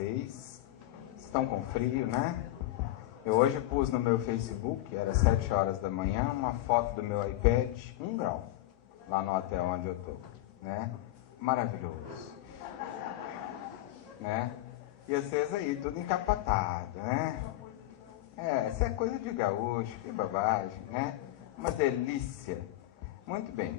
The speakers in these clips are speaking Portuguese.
vocês. Estão com frio, né? Eu hoje pus no meu Facebook, era 7 horas da manhã, uma foto do meu iPad, 1 grau, lá no hotel onde eu tô, né? Maravilhoso, né? E vocês aí, tudo encapotado, né? Essa é coisa de gaúcho, que bobagem, né? Uma delícia. Muito bem.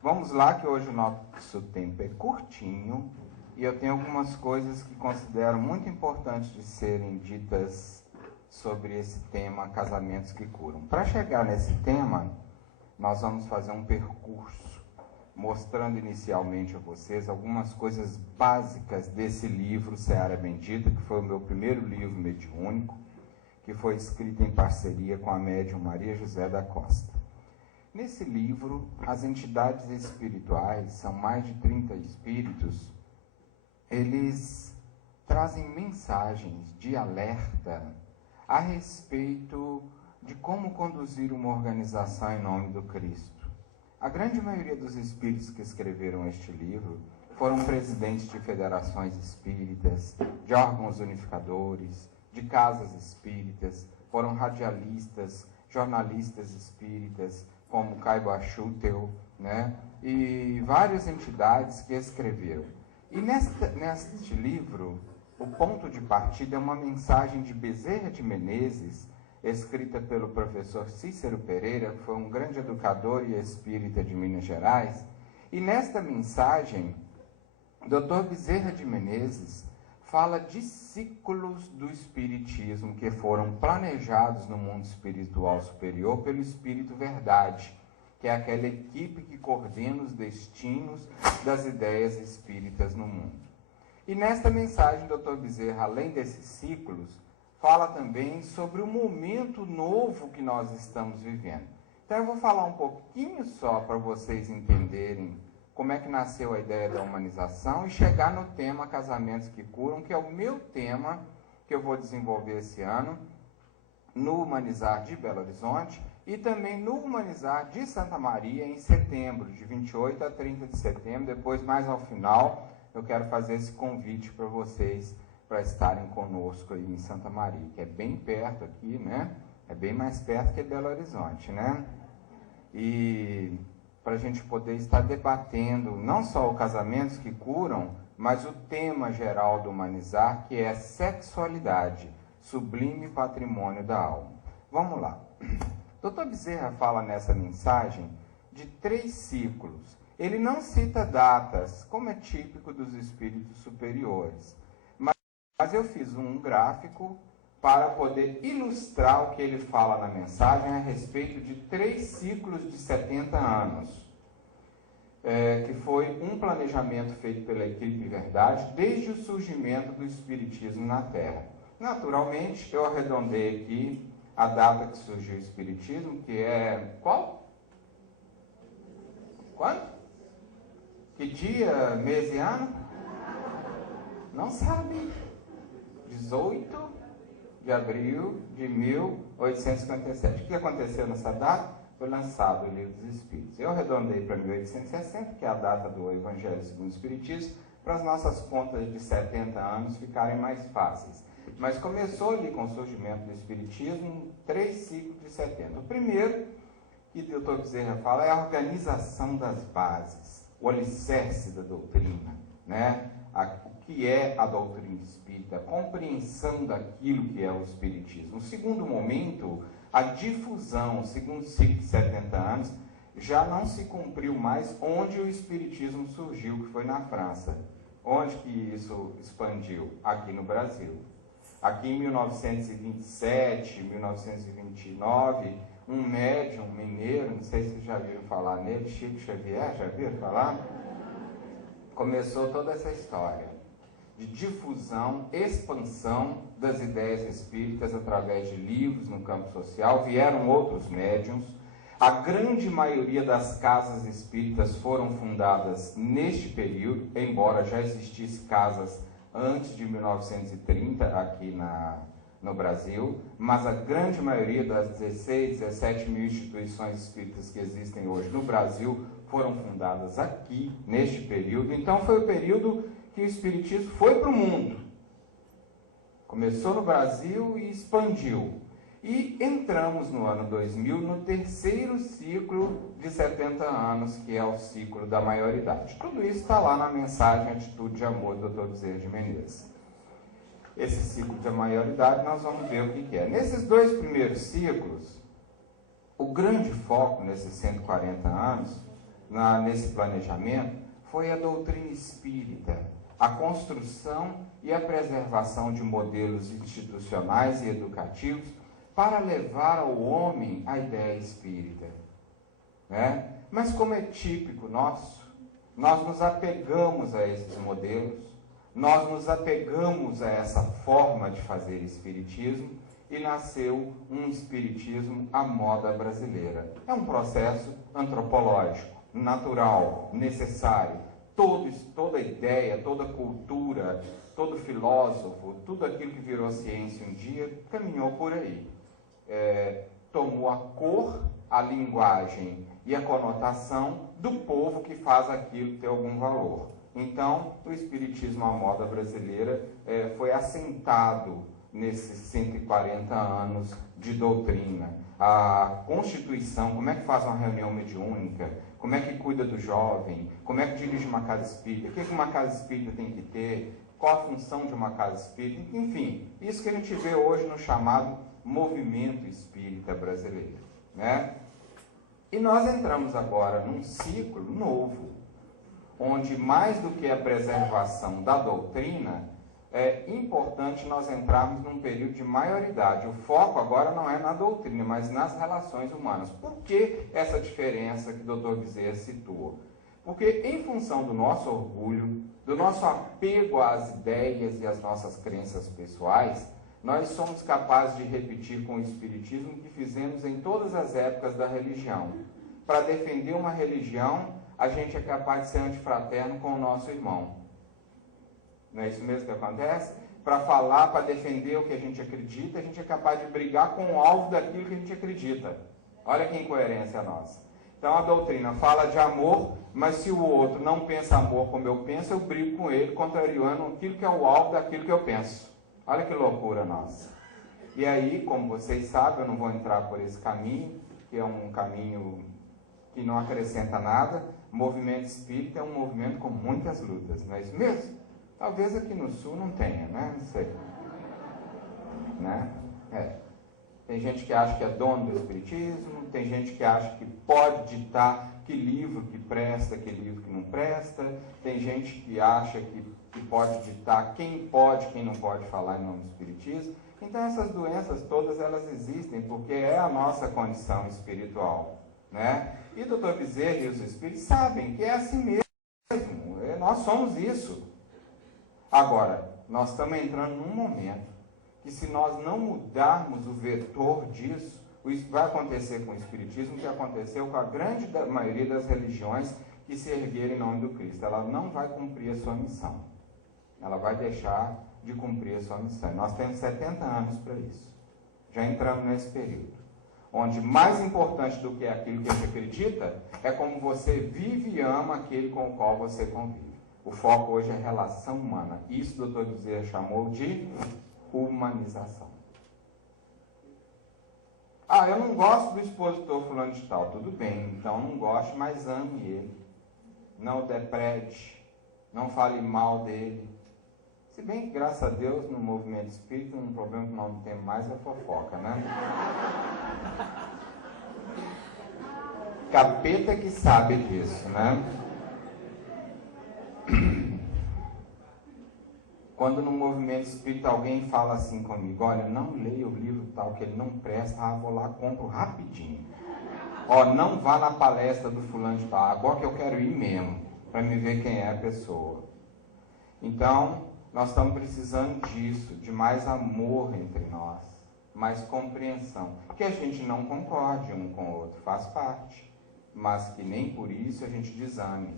Vamos lá, que hoje o nosso tempo é curtinho e eu tenho algumas coisas que considero muito importantes de serem ditas sobre esse tema, casamentos que curam. Para chegar nesse tema, nós vamos fazer um percurso, mostrando inicialmente a vocês algumas coisas básicas desse livro, Seara Bendita, que foi o meu primeiro livro mediúnico, que foi escrito em parceria com a médium Maria José da Costa. Nesse livro, as entidades espirituais, são mais de 30 espíritos, eles trazem mensagens de alerta a respeito de como conduzir uma organização em nome do Cristo. A grande maioria dos espíritos que escreveram este livro foram presidentes de federações espíritas, de órgãos unificadores, de casas espíritas, foram radialistas, jornalistas espíritas, como Caibo Axútel, né? E várias entidades que escreveram. E neste livro, o ponto de partida é uma mensagem de Bezerra de Menezes, escrita pelo professor Cícero Pereira, que foi um grande educador e espírita de Minas Gerais. E nesta mensagem, Dr. Bezerra de Menezes fala de ciclos do espiritismo que foram planejados no mundo espiritual superior pelo Espírito Verdade, que é aquela equipe que coordena os destinos das ideias espíritas no mundo. E nesta mensagem, Dr. Bezerra, além desses ciclos, fala também sobre o momento novo que nós estamos vivendo. Então eu vou falar um pouquinho só para vocês entenderem como é que nasceu a ideia da humanização e chegar no tema Casamentos que Curam, que é o meu tema que eu vou desenvolver esse ano no Humanizar de Belo Horizonte e também no Humanizar de Santa Maria em setembro, de 28 a 30 de setembro. Depois, mais ao final, eu quero fazer esse convite para vocês para estarem conosco aí em Santa Maria, que é bem perto aqui, né? É bem mais perto que Belo Horizonte, né? E para a gente poder estar debatendo não só o Casamentos que Curam, mas o tema geral do Humanizar, que é sexualidade, sublime patrimônio da alma. Vamos lá. Dr. Bezerra fala nessa mensagem de 3 ciclos. Ele não cita datas, como é típico dos espíritos superiores, mas eu fiz um gráfico para poder ilustrar o que ele fala na mensagem a respeito de 3 ciclos de 70 anos, que foi um planejamento feito pela equipe Verdade desde o surgimento do Espiritismo na Terra. Naturalmente, eu arredondei aqui a data que surgiu o Espiritismo, que é qual? Quando? Que dia, mês e ano? Não sabe. 18 de abril de 1857. O que aconteceu nessa data? Foi lançado o Livro dos Espíritos. Eu arredondei para 1860, que é a data do Evangelho segundo o Espiritismo, para as nossas contas de 70 anos ficarem mais fáceis. Mas começou ali com o surgimento do Espiritismo, 3 ciclos de 70. O primeiro, que o Dr. Bezerra fala, é a organização das bases, o alicerce da doutrina, né? O que é a doutrina espírita, a compreensão daquilo que é o Espiritismo. O segundo momento, a difusão, o segundo ciclo de 70 anos, já não se cumpriu mais onde o Espiritismo surgiu, que foi na França. Onde que isso expandiu? Aqui no Brasil. Aqui em 1927, 1929, um médium mineiro, não sei se vocês já viram falar nele, Chico Xavier, já viram falar? Começou toda essa história de difusão, expansão das ideias espíritas através de livros no campo social. Vieram outros médiuns. A grande maioria das casas espíritas foram fundadas neste período, embora já existissem casas antes de 1930 aqui no Brasil, mas a grande maioria das 16, 17 mil instituições espíritas que existem hoje no Brasil foram fundadas aqui, neste período. Então foi o período que o Espiritismo foi para o mundo. Começou no Brasil e expandiu. E entramos no ano 2000 no terceiro ciclo de 70 anos, que é o ciclo da maioridade. Tudo isso está lá na mensagem Atitude de Amor do Dr. Bezerra de Menezes. Esse ciclo da maioridade nós vamos ver o que é. Nesses 2 primeiros ciclos, o grande foco nesses 140 anos, nesse planejamento, foi a doutrina espírita, a construção e a preservação de modelos institucionais e educativos para levar ao homem a ideia espírita. Né? Mas como é típico nosso, nós nos apegamos a esses modelos, nós nos apegamos a essa forma de fazer espiritismo e nasceu um espiritismo à moda brasileira. É um processo antropológico, natural, necessário. Toda ideia, toda cultura, todo filósofo, tudo aquilo que virou ciência um dia, caminhou por aí. Tomou a cor, a linguagem e a conotação do povo que faz aquilo ter algum valor. Então, o espiritismo à moda brasileira foi assentado nesses 140 anos de doutrina. A Constituição, como é que faz uma reunião mediúnica, como é que cuida do jovem, como é que dirige uma casa espírita, o que uma casa espírita tem que ter, qual a função de uma casa espírita, enfim, isso que a gente vê hoje no chamado movimento espírita brasileiro. Né? E nós entramos agora num ciclo novo, onde mais do que a preservação da doutrina, é importante nós entrarmos num período de maioridade. O foco agora não é na doutrina, mas nas relações humanas. Por que essa diferença que o Dr. Bezerra citou? Porque em função do nosso orgulho, do nosso apego às ideias e às nossas crenças pessoais, nós somos capazes de repetir com o Espiritismo o que fizemos em todas as épocas da religião. Para defender uma religião, a gente é capaz de ser antifraterno com o nosso irmão. Não é isso mesmo que acontece? Para falar, para defender o que a gente acredita, a gente é capaz de brigar com o alvo daquilo que a gente acredita. Olha que incoerência nossa. Então a doutrina fala de amor, mas se o outro não pensa amor como eu penso, eu brigo com ele, contrariando aquilo que é o alvo daquilo que eu penso. Olha que loucura nossa. E aí, como vocês sabem, eu não vou entrar por esse caminho, que é um caminho que não acrescenta nada. O movimento espírita é um movimento com muitas lutas, não é isso mesmo? Talvez aqui no Sul não tenha, né? Não sei. Né? Tem gente que acha que é dono do espiritismo, tem gente que acha que pode ditar que livro que presta, que livro que não presta, tem gente que acha que pode ditar quem pode, quem não pode falar em nome do espiritismo. Então essas doenças todas elas existem porque é a nossa condição espiritual, né? E o Dr. Bezerra e os espíritos sabem que é assim mesmo, nós somos isso. Agora, nós estamos entrando num momento que se nós não mudarmos o vetor disso, isso vai acontecer com o Espiritismo, o que aconteceu com a grande maioria das religiões que se ergueram em nome do Cristo. Ela não vai cumprir a sua missão. Ela vai deixar de cumprir a sua missão. Nós temos 70 anos para isso. Já entramos nesse período. Onde mais importante do que aquilo que a gente acredita é como você vive e ama aquele com o qual você convive. O foco hoje é relação humana. Isso o Dr. Bezerra chamou de humanização. Ah, eu não gosto do expositor fulano de tal. Tudo bem, então não goste, mas ame ele. Não o deprede, não fale mal dele. Se bem que, graças a Deus, no movimento espírita, um problema que nós não temos mais é fofoca, né? Capeta que sabe disso, né? Quando no movimento espírita alguém fala assim comigo, olha, não leia o livro tal, que ele não presta, vou lá, compro rapidinho. Ó, não vá na palestra do fulano de tal, agora que eu quero ir mesmo, para me ver quem é a pessoa. Então, nós estamos precisando disso, de mais amor entre nós, mais compreensão. Que a gente não concorde um com o outro, faz parte, mas que nem por isso a gente desame.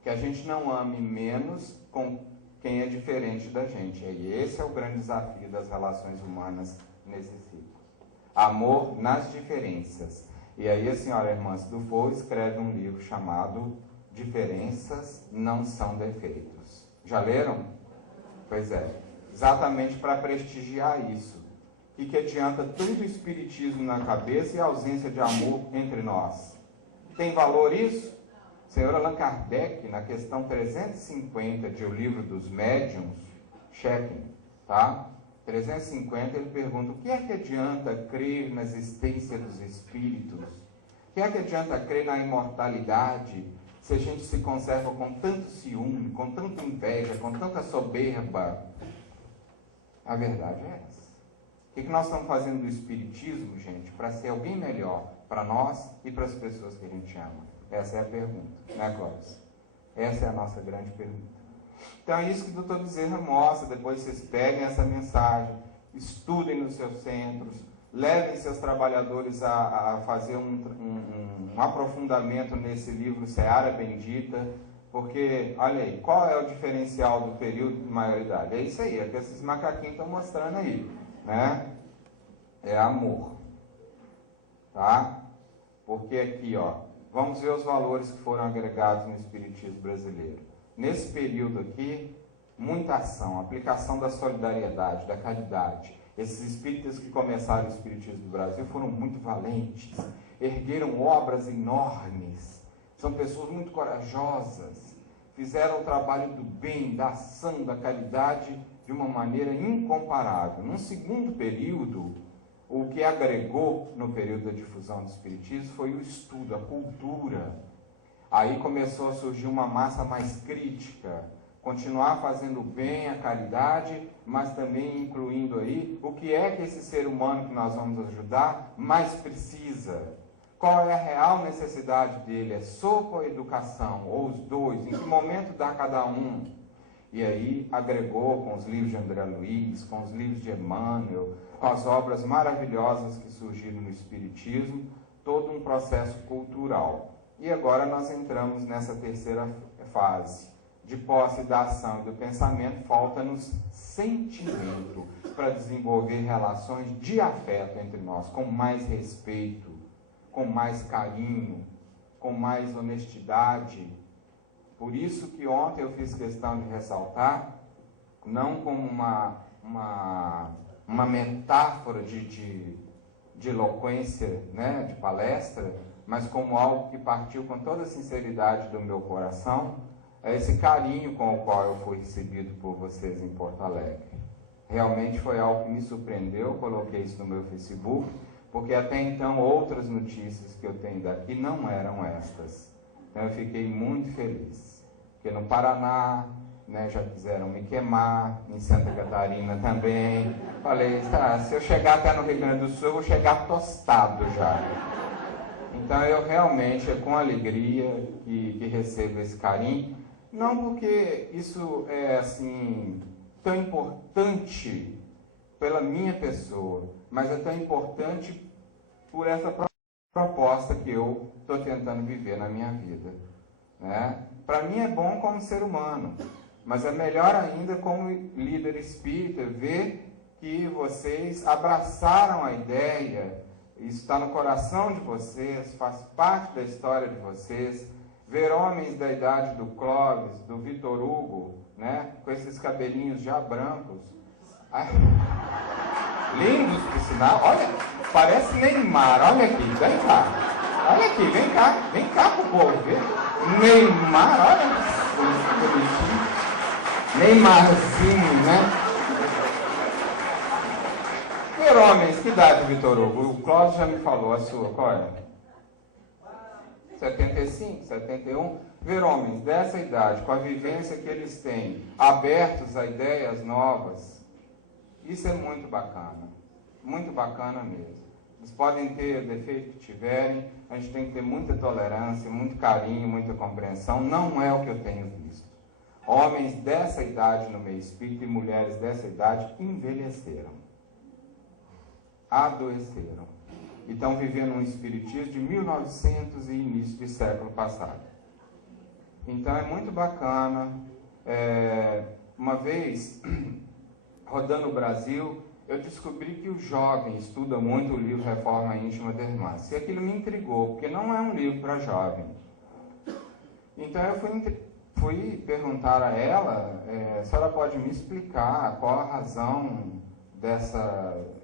Que a gente não ame menos com quem é diferente da gente. E esse é o grande desafio das relações humanas nesse ciclo. Amor nas diferenças. E aí a senhora Irmã Dufour escreve um livro chamado Diferenças Não São Defeitos. Já leram? Pois é. exatamente para prestigiar isso. O que adianta tanto espiritismo na cabeça e a ausência de amor entre nós? Tem valor isso? O senhor Allan Kardec, na questão 350 de O Livro dos Médiuns, chequem, tá? 350, ele pergunta: o que é que adianta crer na existência dos espíritos? O que é que adianta crer na imortalidade se a gente se conserva com tanto ciúme, com tanta inveja, com tanta soberba? A verdade é essa. O que nós estamos fazendo do espiritismo, gente, para ser alguém melhor para nós e para as pessoas que a gente ama? Essa é a pergunta, né, Clóvis? Essa é a nossa grande pergunta. Então é isso que o Dr. Bezerra mostra. Depois vocês peguem essa mensagem, estudem nos seus centros, levem seus trabalhadores a fazer um aprofundamento nesse livro Seara Bendita, porque, olha aí, qual é o diferencial do período de maioridade? É isso aí, é que esses macaquinhos estão mostrando aí, né? É amor, tá? Porque aqui, ó, vamos ver os valores que foram agregados no espiritismo brasileiro. Nesse período aqui, muita ação, aplicação da solidariedade, da caridade. Esses espíritas que começaram o espiritismo do Brasil foram muito valentes, ergueram obras enormes, são pessoas muito corajosas, fizeram o trabalho do bem, da ação, da caridade de uma maneira incomparável. Num segundo período, o que agregou no período da difusão do espiritismo foi o estudo, a cultura. Aí começou a surgir uma massa mais crítica, continuar fazendo bem, a caridade, mas também incluindo aí o que é que esse ser humano que nós vamos ajudar mais precisa. Qual é a real necessidade dele? É sopa ou educação? Ou os dois? Em que momento dá cada um? E aí agregou com os livros de André Luiz, com os livros de Emmanuel, com as obras maravilhosas que surgiram no Espiritismo, todo um processo cultural. E agora nós entramos nessa terceira fase. De posse da ação e do pensamento, falta-nos sentimento para desenvolver relações de afeto entre nós, com mais respeito, com mais carinho, com mais honestidade. Por isso que ontem eu fiz questão de ressaltar, não como uma metáfora de eloquência, né, de palestra, mas como algo que partiu com toda a sinceridade do meu coração, é esse carinho com o qual eu fui recebido por vocês em Porto Alegre. Realmente foi algo que me surpreendeu, coloquei isso no meu Facebook, porque até então outras notícias que eu tenho daqui não eram estas. Então eu fiquei muito feliz, porque no Paraná, né, já quiseram me queimar, em Santa Catarina também. Falei, se eu chegar até no Rio Grande do Sul, eu vou chegar tostado já. Então eu realmente, é com alegria que recebo esse carinho, não porque isso é assim tão importante pela minha pessoa, mas é tão importante por essa proposta que eu estou tentando viver na minha vida, né? Para mim é bom como ser humano, mas é melhor ainda como líder espírita ver que vocês abraçaram a ideia. Isso está no coração de vocês, faz parte da história de vocês. Ver homens da idade do Clóvis, do Vitor Hugo, né, com esses cabelinhos já brancos. Ai, lindos, por sinal. Olha, parece Neymar. Olha aqui, vem cá. Olha aqui, vem cá pro povo ver. Neymar, olha que bonitinho. Neymarzinho, né? Ver homens, que idade, Vitor Hugo? O Cláudio já me falou, a sua, qual é? 75, 71. Ver homens dessa idade, com a vivência que eles têm, abertos a ideias novas, isso é muito bacana mesmo. Eles podem ter o defeito que tiverem, a gente tem que ter muita tolerância, muito carinho, muita compreensão. Não é o que eu tenho visto. Homens dessa idade no meio espírita e mulheres dessa idade envelheceram, adoeceram, e estão vivendo um espiritismo de 1900 e início de século passado. Então é muito bacana. Uma vez, rodando o Brasil, eu descobri que o jovem estuda muito o livro Reforma Íntima da Irmã. E aquilo me intrigou, porque não é um livro para jovem. Então eu fui perguntar a ela, a senhora pode me explicar qual a razão desse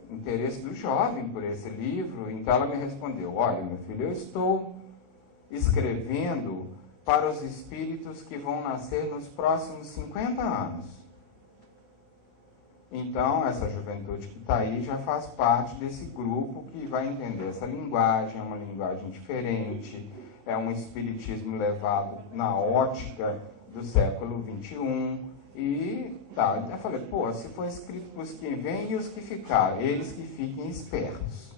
interesse do jovem por esse livro? Então ela me respondeu, olha, meu filho, eu estou escrevendo para os espíritos que vão nascer nos próximos 50 anos. Então, essa juventude que está aí já faz parte desse grupo que vai entender essa linguagem, é uma linguagem diferente, é um espiritismo levado na ótica do século XXI. E eu falei, pô, se for escrito para os que vêm e os que ficaram, eles que fiquem espertos.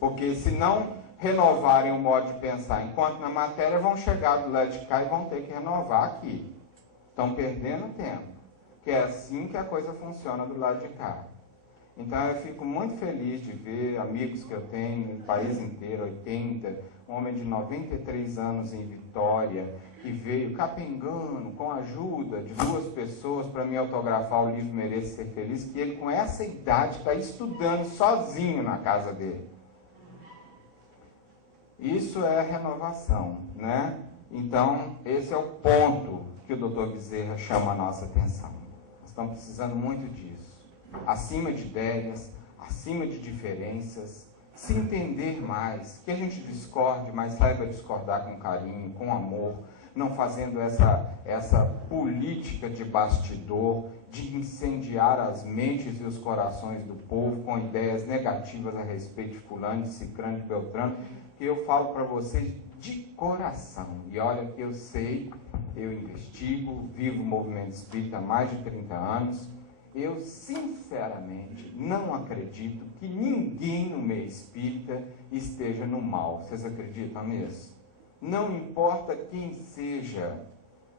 Porque se não renovarem o modo de pensar enquanto na matéria, vão chegar do lado de cá e vão ter que renovar aqui. Estão perdendo tempo. Que é assim que a coisa funciona do lado de cá. Então eu fico muito feliz de ver amigos que eu tenho no país inteiro, 80, um homem de 93 anos em Vitória, que veio capengando com a ajuda de 2 pessoas para me autografar o livro Mereço Ser Feliz, que ele com essa idade está estudando sozinho na casa dele. Isso é renovação, né? Então esse é o ponto que o Dr. Bezerra chama a nossa atenção. Estão precisando muito disso. Acima de ideias, acima de diferenças, se entender mais, que a gente discorde, mas saiba discordar com carinho, com amor, não fazendo essa política de bastidor, de incendiar as mentes e os corações do povo com ideias negativas a respeito de fulano, de cicrano, de beltrano, que eu falo para vocês de coração. E olha que eu sei, eu investigo, vivo o movimento espírita há mais de 30 anos. Eu, sinceramente, não acredito que ninguém no meio espírita esteja no mal. Vocês acreditam mesmo? Não importa quem seja,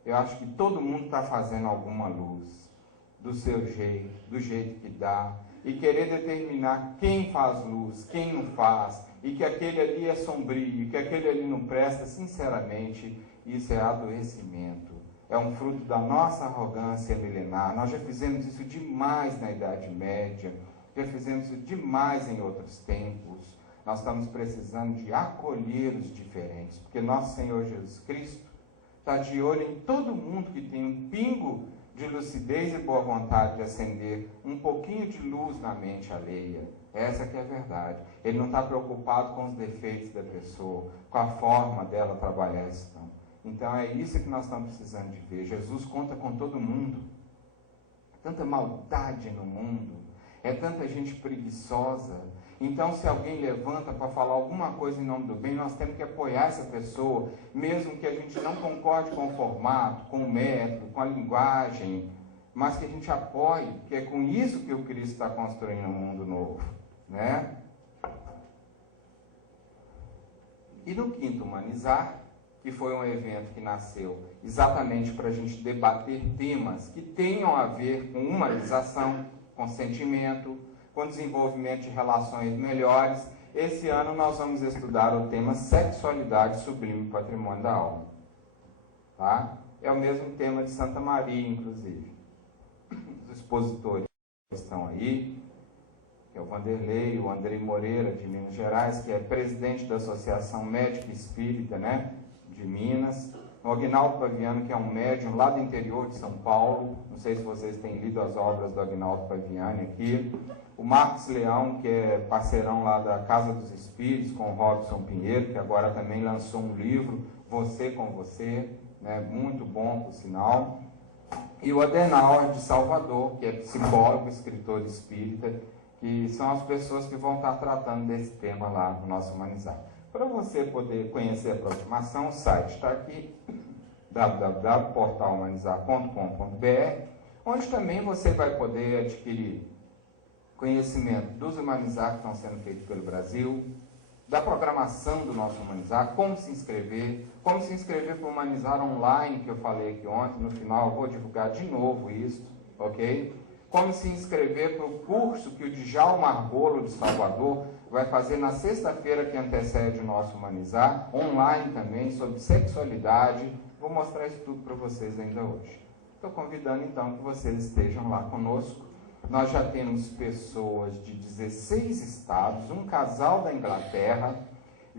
eu acho que todo mundo está fazendo alguma luz, do seu jeito, do jeito que dá, e querer determinar quem faz luz, quem não faz, e que aquele ali é sombrio, que aquele ali não presta, sinceramente, isso é adoecimento. É um fruto da nossa arrogância milenar. Nós já fizemos isso demais na Idade Média, já fizemos isso demais em outros tempos. Nós estamos precisando de acolher os diferentes, porque nosso Senhor Jesus Cristo está de olho em todo mundo que tem um pingo de lucidez e boa vontade de acender um pouquinho de luz na mente alheia. Essa que é a verdade. Ele não está preocupado com os defeitos da pessoa, com a forma dela trabalhar isso, não. Então é isso que nós estamos precisando de ver. Jesus conta com todo mundo. É tanta maldade no mundo, é tanta gente preguiçosa. Então, se alguém levanta para falar alguma coisa em nome do bem, nós temos que apoiar essa pessoa, mesmo que a gente não concorde com o formato, com o método, com a linguagem, mas que a gente apoie, que é com isso que o Cristo está construindo um mundo novo, né? E no quinto Humanizar, que foi um evento que nasceu exatamente para a gente debater temas que tenham a ver com humanização, com sentimento, com desenvolvimento de relações melhores. Esse ano nós vamos estudar o tema Sexualidade Sublime Patrimônio da Alma. Tá? É o mesmo tema de Santa Maria, inclusive. Os expositores estão aí, que é o Vanderlei, o Andrei Moreira, de Minas Gerais, que é presidente da Associação Médica Espírita, né, de Minas. O Aguinaldo Paviano, que é um médium lá do interior de São Paulo. Não sei se vocês têm lido as obras do Aguinaldo Paviani aqui. O Marcos Leão, que é parceirão lá da Casa dos Espíritos, com o Robson Pinheiro, que agora também lançou um livro, Você com Você, né, muito bom, por sinal. E o Adenauer, de Salvador, que é psicólogo, escritor espírita, que são as pessoas que vão estar tratando desse tema lá no nosso Humanizar. Para você poder conhecer a aproximação, o site está aqui, www.portalhumanizar.com.br, onde também você vai poder adquirir conhecimento dos Humanizar que estão sendo feitos pelo Brasil, da programação do nosso Humanizar, como se inscrever para o Humanizar online, que eu falei aqui ontem. No final eu vou divulgar de novo isso, ok? Como se inscrever para o curso que o Djalma Arbolo, de Salvador, vai fazer na sexta-feira que antecede o nosso Humanizar, online também, sobre sexualidade. Vou mostrar isso tudo para vocês ainda hoje. Estou convidando então que vocês estejam lá conosco. Nós já temos pessoas de 16 estados, um casal da Inglaterra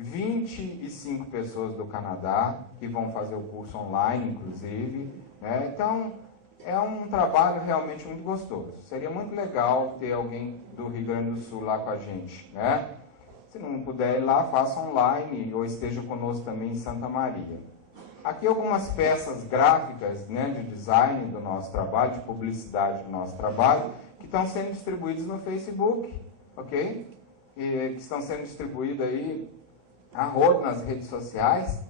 25 pessoas do Canadá, que vão fazer o curso online, inclusive, né? Então, é um trabalho realmente muito gostoso. Seria muito legal ter alguém do Rio Grande do Sul lá com a gente, né? Se não puder ir lá, faça online, ou esteja conosco também em Santa Maria. Aqui algumas peças gráficas, né, de design do nosso trabalho, de publicidade do nosso trabalho, que estão sendo distribuídas no Facebook, ok? E que estão sendo distribuídas aí a rodo nas redes sociais.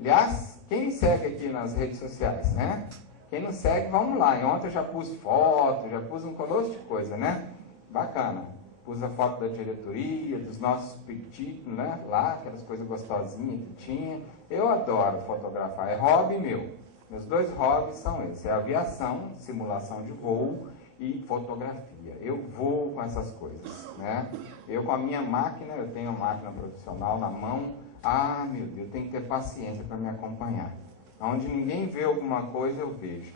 Aliás, quem me segue aqui nas redes sociais, né? Quem não segue, vamos lá. E ontem eu já pus foto, já pus um colosso de coisa, né? Bacana. Pus a foto da diretoria, dos nossos petitos, né? Lá, aquelas coisas gostosinhas que tinha. Eu adoro fotografar, é hobby meu. Meus dois hobbies são esses, é aviação, simulação de voo e fotografia. Eu voo com essas coisas, né? Eu com a minha máquina, eu tenho uma máquina profissional na mão. Ah, meu Deus, tem que ter paciência para me acompanhar. Onde ninguém vê alguma coisa, eu vejo.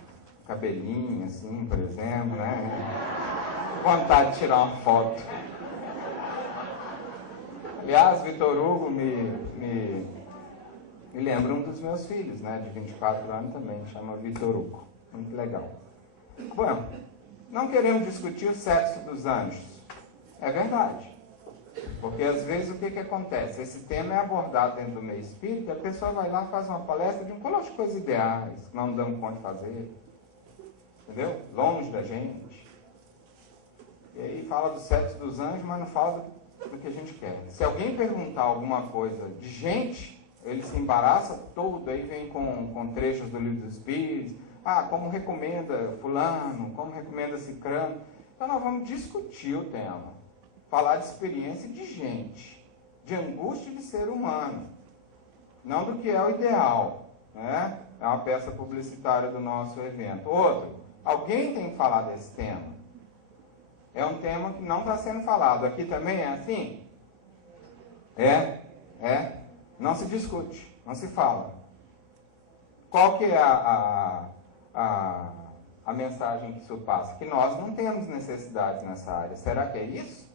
Cabelinho, assim, por exemplo, né? Vontade de tirar uma foto. Aliás, Vitor Hugo me lembra um dos meus filhos, né? De 24 anos também, chama Vitor Hugo. Muito legal. Bom, não queremos discutir o sexo dos anjos. É verdade. Porque às vezes o que acontece? Esse tema é abordado dentro do meio espírita, a pessoa vai lá e faz uma palestra de um colosso de coisas ideais, que nós não damos conta de fazer. Entendeu? Longe da gente. E aí fala do sexo dos anjos, mas não fala do que a gente quer. Se alguém perguntar alguma coisa de gente, ele se embaraça todo, aí vem com trechos do Livro dos Espíritos. Ah, como recomenda fulano, como recomenda cicrano. Então nós vamos discutir o tema. Falar de experiência de gente, de angústia de ser humano, não do que é o ideal, né? É uma peça publicitária do nosso evento. Outro, alguém tem que falar desse tema. É um tema que não está sendo falado. Aqui também é assim? Não se discute, não se fala. Qual que é a mensagem que isso passa? Que nós não temos necessidades nessa área. Será que é isso?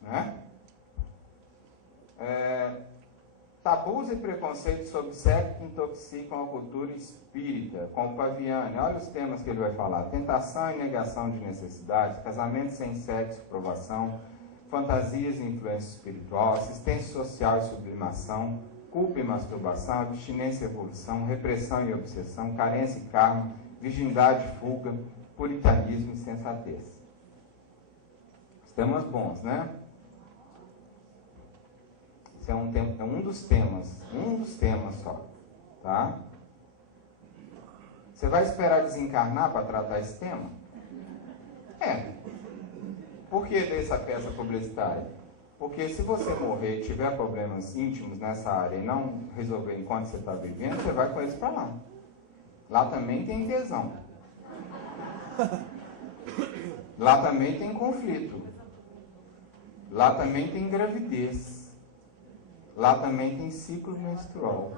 Né? Tabus e preconceitos sobre sexo que intoxicam a cultura espírita, com o Paviani. Olha os temas que ele vai falar: tentação e negação de necessidades, casamento sem sexo, provação, fantasias e influência espiritual, assistência social e sublimação, culpa e masturbação, abstinência e evolução, repressão e obsessão, carência e karma, virgindade e fuga, puritanismo e sensatez. Os temas bons, né? É um dos temas só, tá? Você vai esperar desencarnar para tratar esse tema? Por que dessa peça publicitária? Porque se você morrer e tiver problemas íntimos nessa área e não resolver enquanto você está vivendo, você vai com eles para lá. Lá também tem tesão. Lá também tem conflito. Lá também tem gravidez. Lá também tem ciclo menstrual.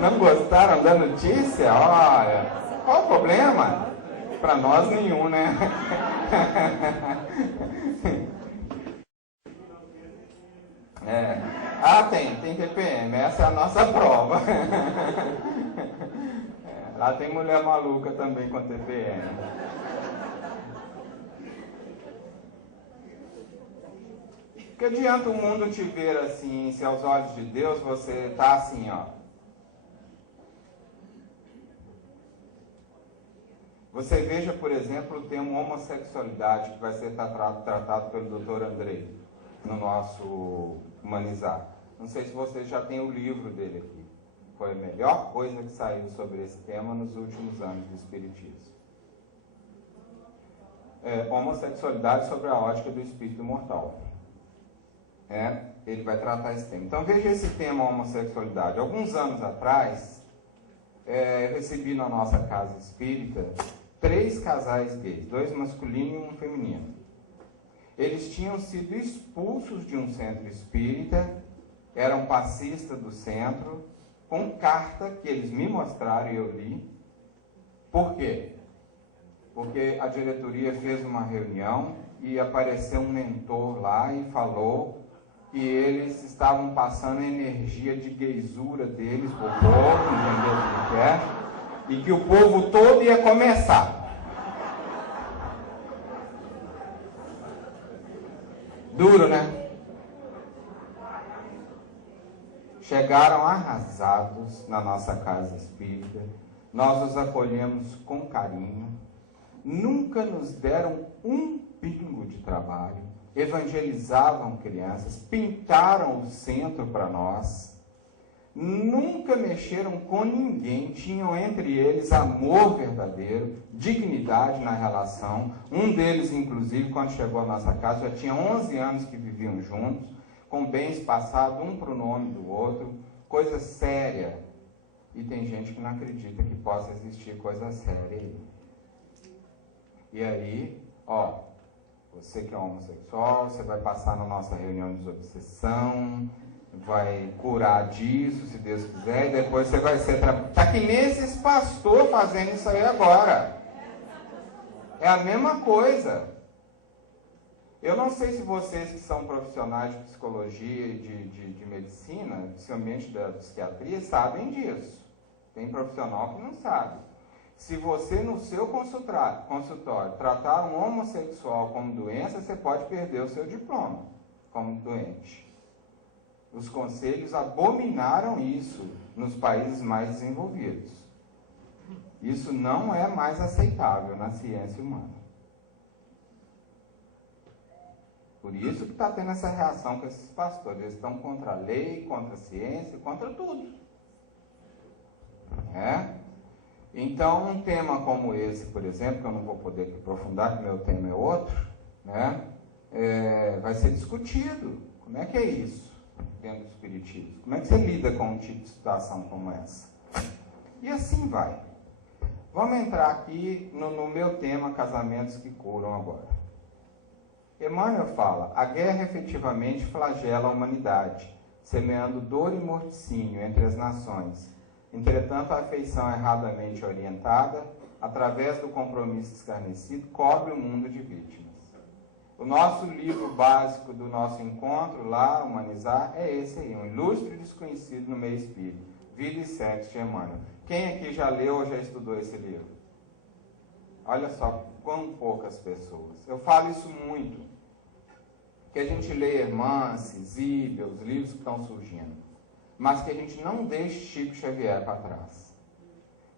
Não gostaram da notícia? Olha, qual o problema? Para nós nenhum, né? Tem TPM, essa é a nossa prova. Lá tem mulher maluca também com TPM. Que adianta o mundo te ver assim, se aos olhos de Deus você está assim, ó. Você veja, por exemplo, o termo homossexualidade, que vai ser tratado pelo Dr. Andrei, no nosso Humanizar. Não sei se vocês já têm o livro dele aqui. Foi a melhor coisa que saiu sobre esse tema nos últimos anos do Espiritismo. Homossexualidade sobre a ótica do espírito mortal. Ele vai tratar esse tema. Então veja esse tema homossexualidade. Alguns anos atrás, eu recebi na nossa casa espírita 3 casais gays, 2 masculinos e 1 feminino. Eles tinham sido expulsos de um centro espírita, eram passistas do centro, com carta que eles me mostraram e eu li. Por quê? porque a diretoria fez uma reunião e apareceu um mentor lá e falou que eles estavam passando a energia de gueisura deles pro povo, entendeu o que é? E que o povo todo ia começar. Duro, né? Chegaram arrasados na nossa casa espírita, nós os acolhemos com carinho, nunca nos deram um pingo de trabalho, evangelizavam crianças, pintaram o centro para nós, nunca mexeram com ninguém, tinham entre eles amor verdadeiro, dignidade na relação. Um deles, inclusive, quando chegou à nossa casa, já tinha 11 anos que viviam juntos, com bens passados um para o nome do outro, coisa séria. E tem gente que não acredita que possa existir coisa séria aí. E aí, ó, você que é homossexual, você vai passar na nossa reunião de desobsessão, vai curar disso, se Deus quiser, e depois você vai ser... Tá que nem esses pastores fazendo isso aí agora. É a mesma coisa. Eu não sei se vocês que são profissionais de psicologia e de medicina, principalmente da psiquiatria, sabem disso. Tem profissional que não sabe. Se você no seu consultório tratar um homossexual como doença, você pode perder o seu diploma como doente. Os conselhos abominaram isso nos países mais desenvolvidos. Isso não é mais aceitável na ciência humana. Por isso que está tendo essa reação com esses pastores. Eles estão contra a lei, contra a ciência, contra tudo. Então, um tema como esse, por exemplo, que eu não vou poder aprofundar, que meu tema é outro, vai ser discutido. Como é que é isso dentro do espiritismo? Como é que você lida com um tipo de situação como essa? E assim vai. Vamos entrar aqui no meu tema, casamentos que curam agora. Emmanuel fala, a guerra efetivamente flagela a humanidade, semeando dor e morticínio entre as nações. Entretanto, a afeição erradamente orientada, através do compromisso escarnecido, cobre o mundo de vítimas. O nosso livro básico do nosso encontro lá, Humanizar, é esse aí, um ilustre desconhecido no meio espírita, Vida e Sexo de Emmanuel. Quem aqui já leu ou já estudou esse livro? Olha só, quão poucas pessoas. Eu falo isso muito, que a gente lê Hermance, Zíbia, os livros que estão surgindo, mas que a gente não deixe Chico Xavier para trás.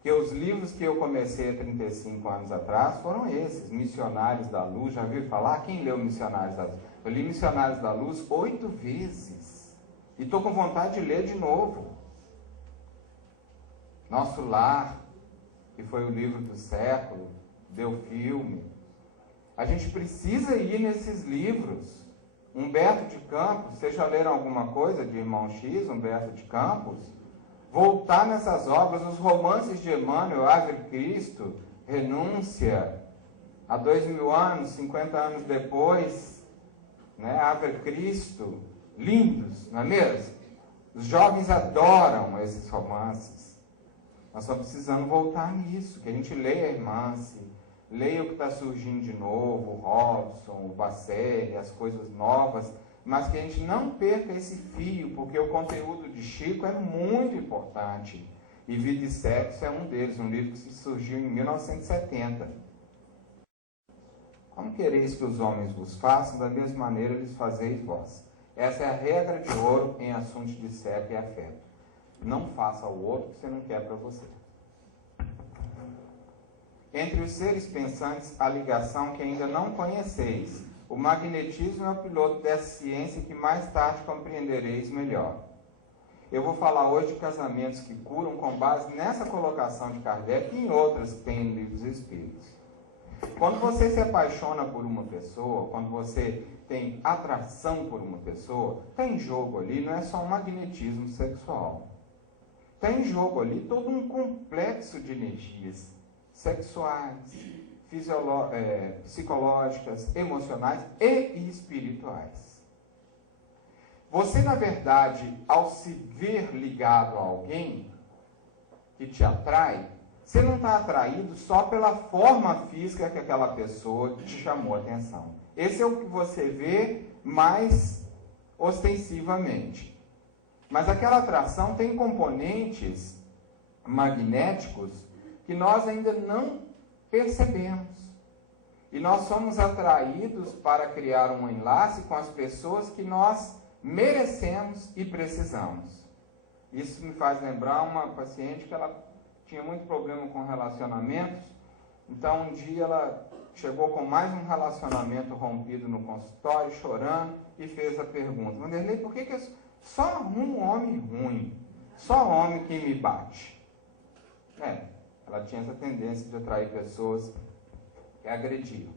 Que os livros que eu comecei há 35 anos atrás foram esses, Missionários da Luz. Já ouviu falar? Quem leu Missionários da Luz? Eu li Missionários da Luz 8 vezes. E estou com vontade de ler de novo. Nosso Lar, que foi o livro do século, deu filme. A gente precisa ir nesses livros. Humberto de Campos, vocês já leram alguma coisa de Irmão X, Humberto de Campos? Voltar nessas obras, os romances de Emmanuel, Ave Cristo, Renúncia, há 2000 anos, 50 anos depois, Ave Cristo, lindos, não é mesmo? Os jovens adoram esses romances. Nós só precisamos voltar nisso, que a gente leia Hermance, leia o que está surgindo de novo, o Robson, o Bacelli, as coisas novas, mas que a gente não perca esse fio, porque o conteúdo de Chico é muito importante. E Vida e Sexo é um deles, um livro que surgiu em 1970. Como quereis que os homens vos façam, da mesma maneira lhes fazeis vós. Essa é a regra de ouro em assuntos de sexo e afeto. Não faça ao outro o que você não quer para você. Entre os seres pensantes, a ligação que ainda não conheceis. O magnetismo é o piloto dessa ciência que mais tarde compreendereis melhor. Eu vou falar hoje de casamentos que curam com base nessa colocação de Kardec e em outras que tem em livros espíritos. Quando você se apaixona por uma pessoa, quando você tem atração por uma pessoa, está em jogo ali, não é só um magnetismo sexual. Está em jogo ali todo um complexo de energias sexuais, psicológicas, emocionais e espirituais. Você, na verdade, ao se ver ligado a alguém que te atrai, Você não está atraído só pela forma física que aquela pessoa te chamou a atenção. Esse é o que você vê mais ostensivamente. Mas aquela atração tem componentes magnéticos que nós ainda não percebemos. E nós somos atraídos para criar um enlace com as pessoas que nós merecemos e precisamos. Isso me faz lembrar uma paciente que ela tinha muito problema com relacionamentos. Então um dia ela chegou com mais um relacionamento rompido no consultório, chorando, e fez a pergunta: Vanderlei, por que eu só arrumo um homem ruim? Só homem que me bate. Ela tinha essa tendência de atrair pessoas que agrediam.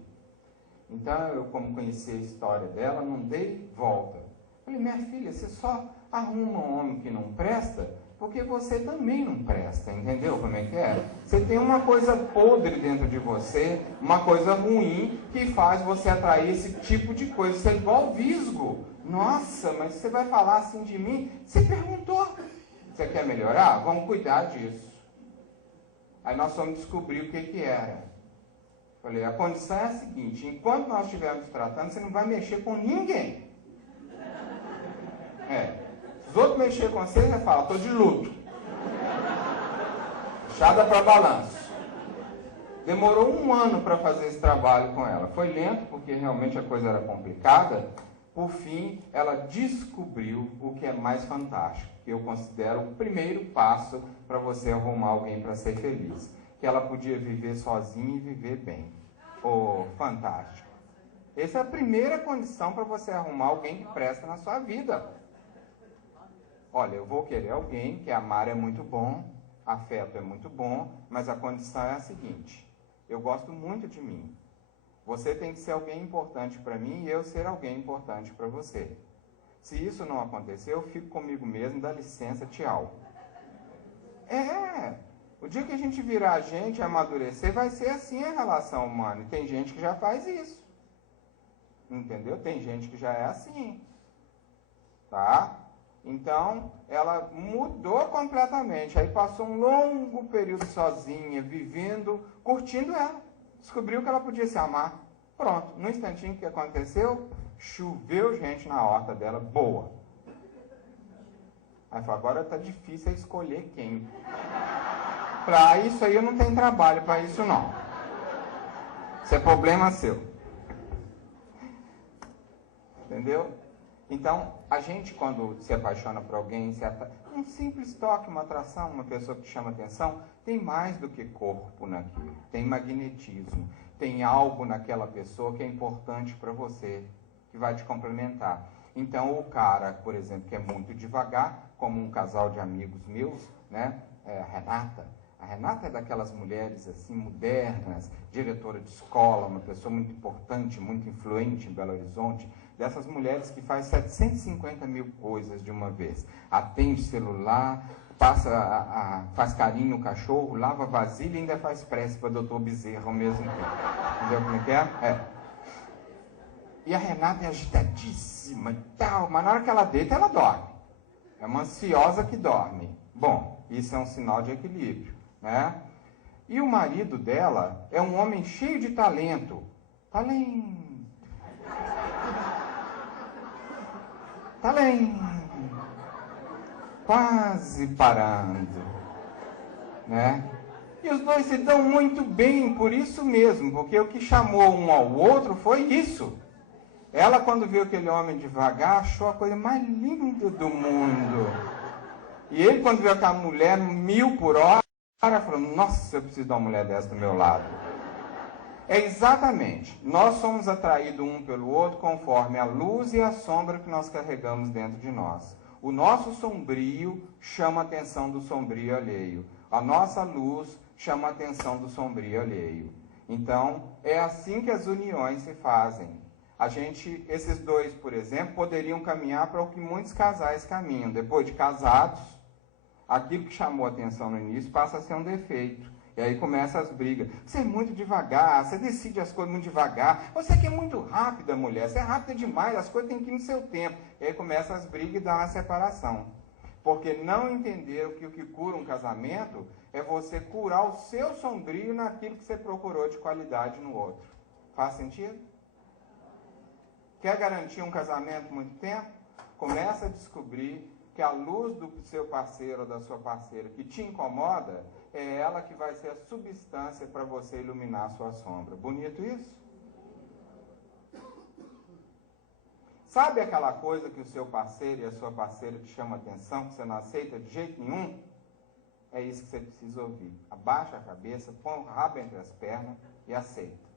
Então eu, como conheci a história dela, não dei volta. Falei: minha filha, você só arruma um homem que não presta porque você também não presta, entendeu como é que é? Você tem uma coisa podre dentro de você, uma coisa ruim, que faz você atrair esse tipo de coisa. Você é igual visgo. Nossa, mas você vai falar assim de mim? Você perguntou. Você quer melhorar? Vamos cuidar disso. Aí nós fomos descobrir o que era. Falei: a condição é a seguinte: enquanto nós estivermos tratando, você não vai mexer com ninguém. Se os outros mexerem com você, você fala: estou de luto. Chada para balanço. Demorou 1 ano para fazer esse trabalho com ela. Foi lento, porque realmente a coisa era complicada. Por fim, ela descobriu o que é mais fantástico, que eu considero o primeiro passo para você arrumar alguém para ser feliz. Que ela podia viver sozinha e viver bem. Fantástico. Essa é a primeira condição para você arrumar alguém que presta na sua vida. Olha, eu vou querer alguém que amar é muito bom, afeto é muito bom, mas a condição é a seguinte: eu gosto muito de mim. Você tem que ser alguém importante para mim e eu ser alguém importante para você. Se isso não acontecer, eu fico comigo mesmo, dá licença, tchau. O dia que a gente virar a gente, amadurecer, vai ser assim a relação humana. E tem gente que já faz isso. Entendeu? Tem gente que já é assim. Tá? Então, ela mudou completamente. Aí passou um longo período sozinha, vivendo, curtindo ela. Descobriu que ela podia se amar. Pronto. No instantinho que aconteceu, choveu gente na horta dela, boa. Aí falou: agora está difícil escolher quem. Para isso aí eu não tenho trabalho, para isso não. Isso é problema seu. Entendeu? Então, a gente, quando se apaixona por alguém, um simples toque, uma atração, uma pessoa que te chama atenção, tem mais do que corpo naquilo. Tem magnetismo. Tem algo naquela pessoa que é importante para você, que vai te complementar. Então, o cara, por exemplo, que é muito devagar, como um casal de amigos meus, né? A Renata. A Renata é daquelas mulheres assim, modernas, diretora de escola, uma pessoa muito importante, muito influente em Belo Horizonte. Dessas mulheres que faz 750 mil coisas de uma vez. Atende celular, faz carinho no cachorro, lava vasilha e ainda faz prece para doutor Bezerra ao mesmo tempo. Entendeu como é que é? E a Renata é agitadíssima e tal, mas na hora que ela deita, ela dorme. É uma ansiosa que dorme. Bom, isso é um sinal de equilíbrio, né? E o marido dela é um homem cheio de talento. Quase parando, né? E os dois se dão muito bem por isso mesmo, porque o que chamou um ao outro foi isso. Ela, quando viu aquele homem devagar, achou a coisa mais linda do mundo. E ele, quando viu aquela mulher 1000 por hora, falou: nossa, eu preciso de uma mulher dessa do meu lado. É exatamente. Nós somos atraídos um pelo outro conforme a luz e a sombra que nós carregamos dentro de nós. O nosso sombrio chama a atenção do sombrio alheio. A nossa luz chama a atenção do sombrio alheio. Então, é assim que as uniões se fazem. Esses dois, por exemplo, poderiam caminhar para o que muitos casais caminham. Depois de casados, aquilo que chamou a atenção no início passa a ser um defeito. E aí começam as brigas. Você é muito devagar, você decide as coisas muito devagar. Você que é muito rápida, mulher, você é rápida demais, as coisas têm que ir no seu tempo. E aí começam as brigas e dá uma separação. Porque não entenderam que o que cura um casamento é você curar o seu sombrio naquilo que você procurou de qualidade no outro. Faz sentido? Quer garantir um casamento muito tempo? Começa a descobrir que a luz do seu parceiro ou da sua parceira que te incomoda, é ela que vai ser a substância para você iluminar a sua sombra. Bonito isso? Sabe aquela coisa que o seu parceiro e a sua parceira te chamam a atenção, que você não aceita de jeito nenhum? É isso que você precisa ouvir. Abaixa a cabeça, põe o rabo entre as pernas e aceita.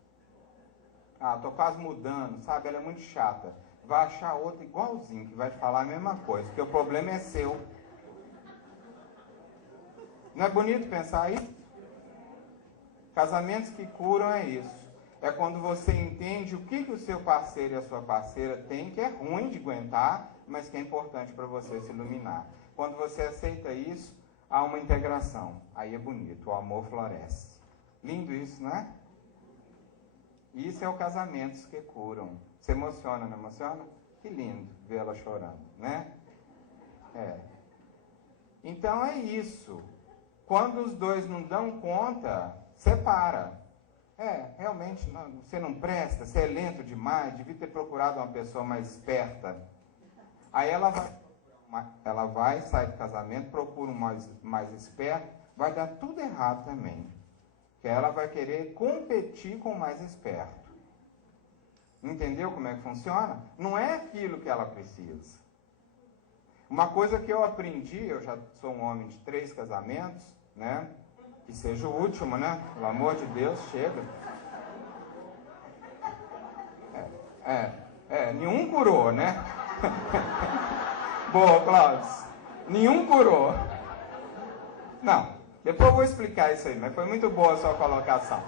Ah, estou quase mudando, sabe? Ela é muito chata. Vai achar outra igualzinho, que vai te falar a mesma coisa, porque o problema é seu. Não é bonito pensar isso? Casamentos que curam é isso. É quando você entende o que o seu parceiro e a sua parceira têm, que é ruim de aguentar, mas que é importante para você se iluminar. Quando você aceita isso, há uma integração. Aí é bonito, o amor floresce. Lindo isso, não é? Isso é o casamentos que curam. Você emociona, não emociona? Que lindo ver ela chorando, né? É. Então é isso. Quando os dois não dão conta, separa. Realmente, não, você não presta, você é lento demais, devia ter procurado uma pessoa mais esperta. Aí ela vai sair do casamento, procura um mais esperto, vai dar tudo errado também. Porque ela vai querer competir com o mais esperto. Entendeu como é que funciona? Não é aquilo que ela precisa. Uma coisa que eu aprendi, eu já sou um homem de 3 casamentos, né? Que seja o último, né? Pelo amor de Deus, chega. Nenhum curou, né? Boa, Cláudio. Nenhum curou. Não, depois eu vou explicar isso aí, mas foi muito boa a sua colocação.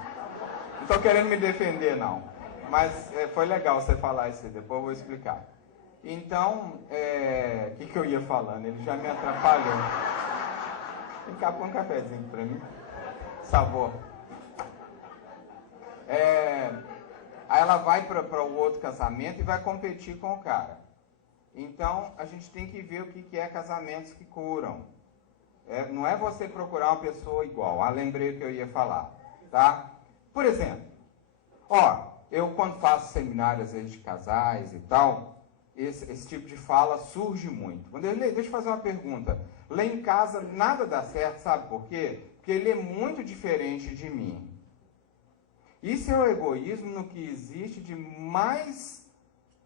Não estou querendo me defender, não. Mas foi legal você falar isso aí, depois eu vou explicar. Então, o que eu ia falando? Ele já me atrapalhou. Vem cá, põe um cafezinho para mim. Sabor. Aí ela vai para o outro casamento e vai competir com o cara. Então, a gente tem que ver o que é casamentos que curam. Não é você procurar uma pessoa igual. Lembrei o que eu ia falar. Tá? Por exemplo, eu quando faço seminários às vezes de casais e tal, esse tipo de fala surge muito. Deixa eu fazer uma pergunta. Lá em casa nada dá certo, sabe por quê? Porque ele é muito diferente de mim. Isso é o egoísmo no que existe de mais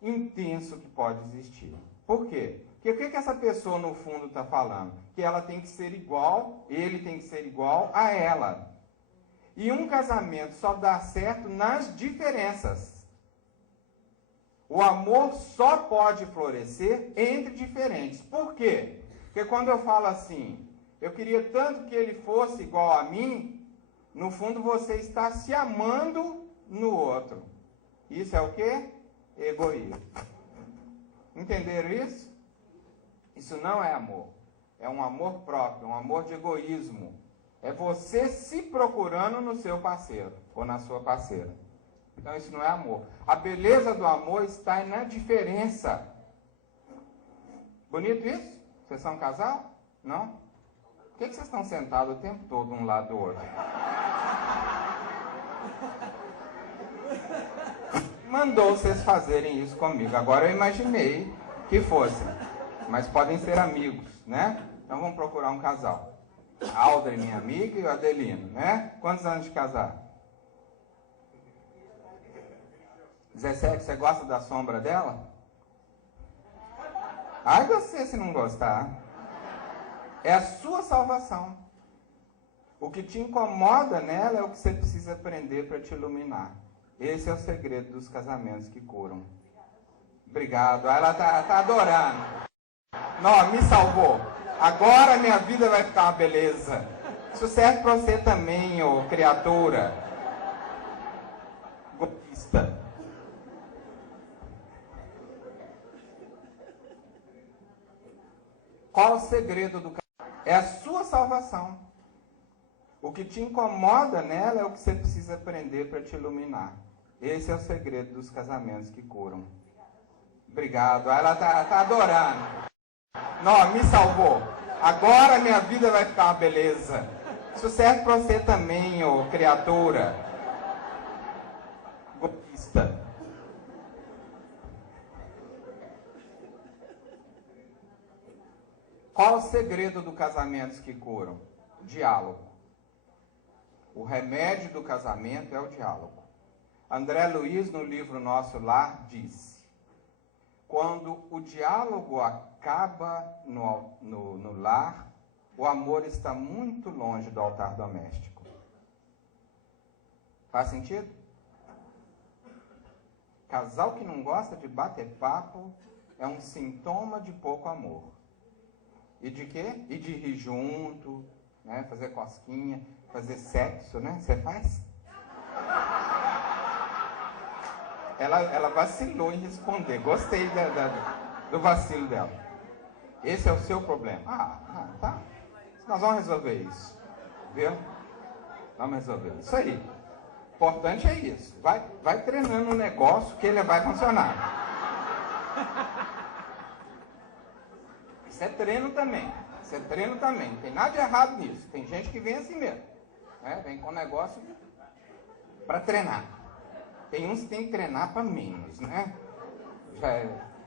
intenso que pode existir. Por quê? Porque o que essa pessoa no fundo está falando? Que ela tem que ser igual, ele tem que ser igual a ela. E um casamento só dá certo nas diferenças. O amor só pode florescer entre diferentes. Por quê? Porque quando eu falo assim, eu queria tanto que ele fosse igual a mim, no fundo você está se amando no outro. Isso é o quê? Egoísmo. Entenderam isso? Isso não é amor. É um amor próprio, um amor de egoísmo. É você se procurando no seu parceiro ou na sua parceira. Então isso não é amor. A beleza do amor está na diferença. Bonito isso? Vocês são um casal? Não? Por que vocês estão sentados o tempo todo um lado do outro? Mandou vocês fazerem isso comigo. Agora eu imaginei que fossem. Mas podem ser amigos, né? Então vamos procurar um casal. A Aldrin, minha amiga, e o Adelino, né? Quantos anos de casar? 17. Você gosta da sombra dela? Ai, você se não gostar. É a sua salvação. O que te incomoda nela é o que você precisa aprender para te iluminar. Esse é o segredo dos casamentos que curam. Obrigado. Ela tá adorando. Não, me salvou. Agora minha vida vai ficar uma beleza. Isso serve para você também, ô criatura. Golpista. Qual o segredo do casamento? É a sua salvação. O que te incomoda nela é o que você precisa aprender para te iluminar. Esse é o segredo dos casamentos que curam. Obrigado. Ela tá adorando. Não, me salvou. Agora minha vida vai ficar uma beleza. Isso serve para você também, ô criatura. Golpista. Qual o segredo do casamento que curam? Diálogo. O remédio do casamento é o diálogo. André Luiz, no livro Nosso Lar, disse: quando o diálogo acaba no lar, o amor está muito longe do altar doméstico. Faz sentido? Casal que não gosta de bater papo é um sintoma de pouco amor. E de quê? E de rir junto, né? Fazer cosquinha, fazer sexo, né? Você faz? Ela vacilou em responder. Gostei do vacilo dela. Esse é o seu problema. Tá. Nós vamos resolver isso. Viu? Vamos resolver. Isso aí. O importante é isso. Vai treinando um negócio que ele vai funcionar. Isso é treino também. Não tem nada de errado nisso. Tem gente que vem assim mesmo. Né? Vem com negócio para treinar. Tem uns que tem que treinar para menos, né? Já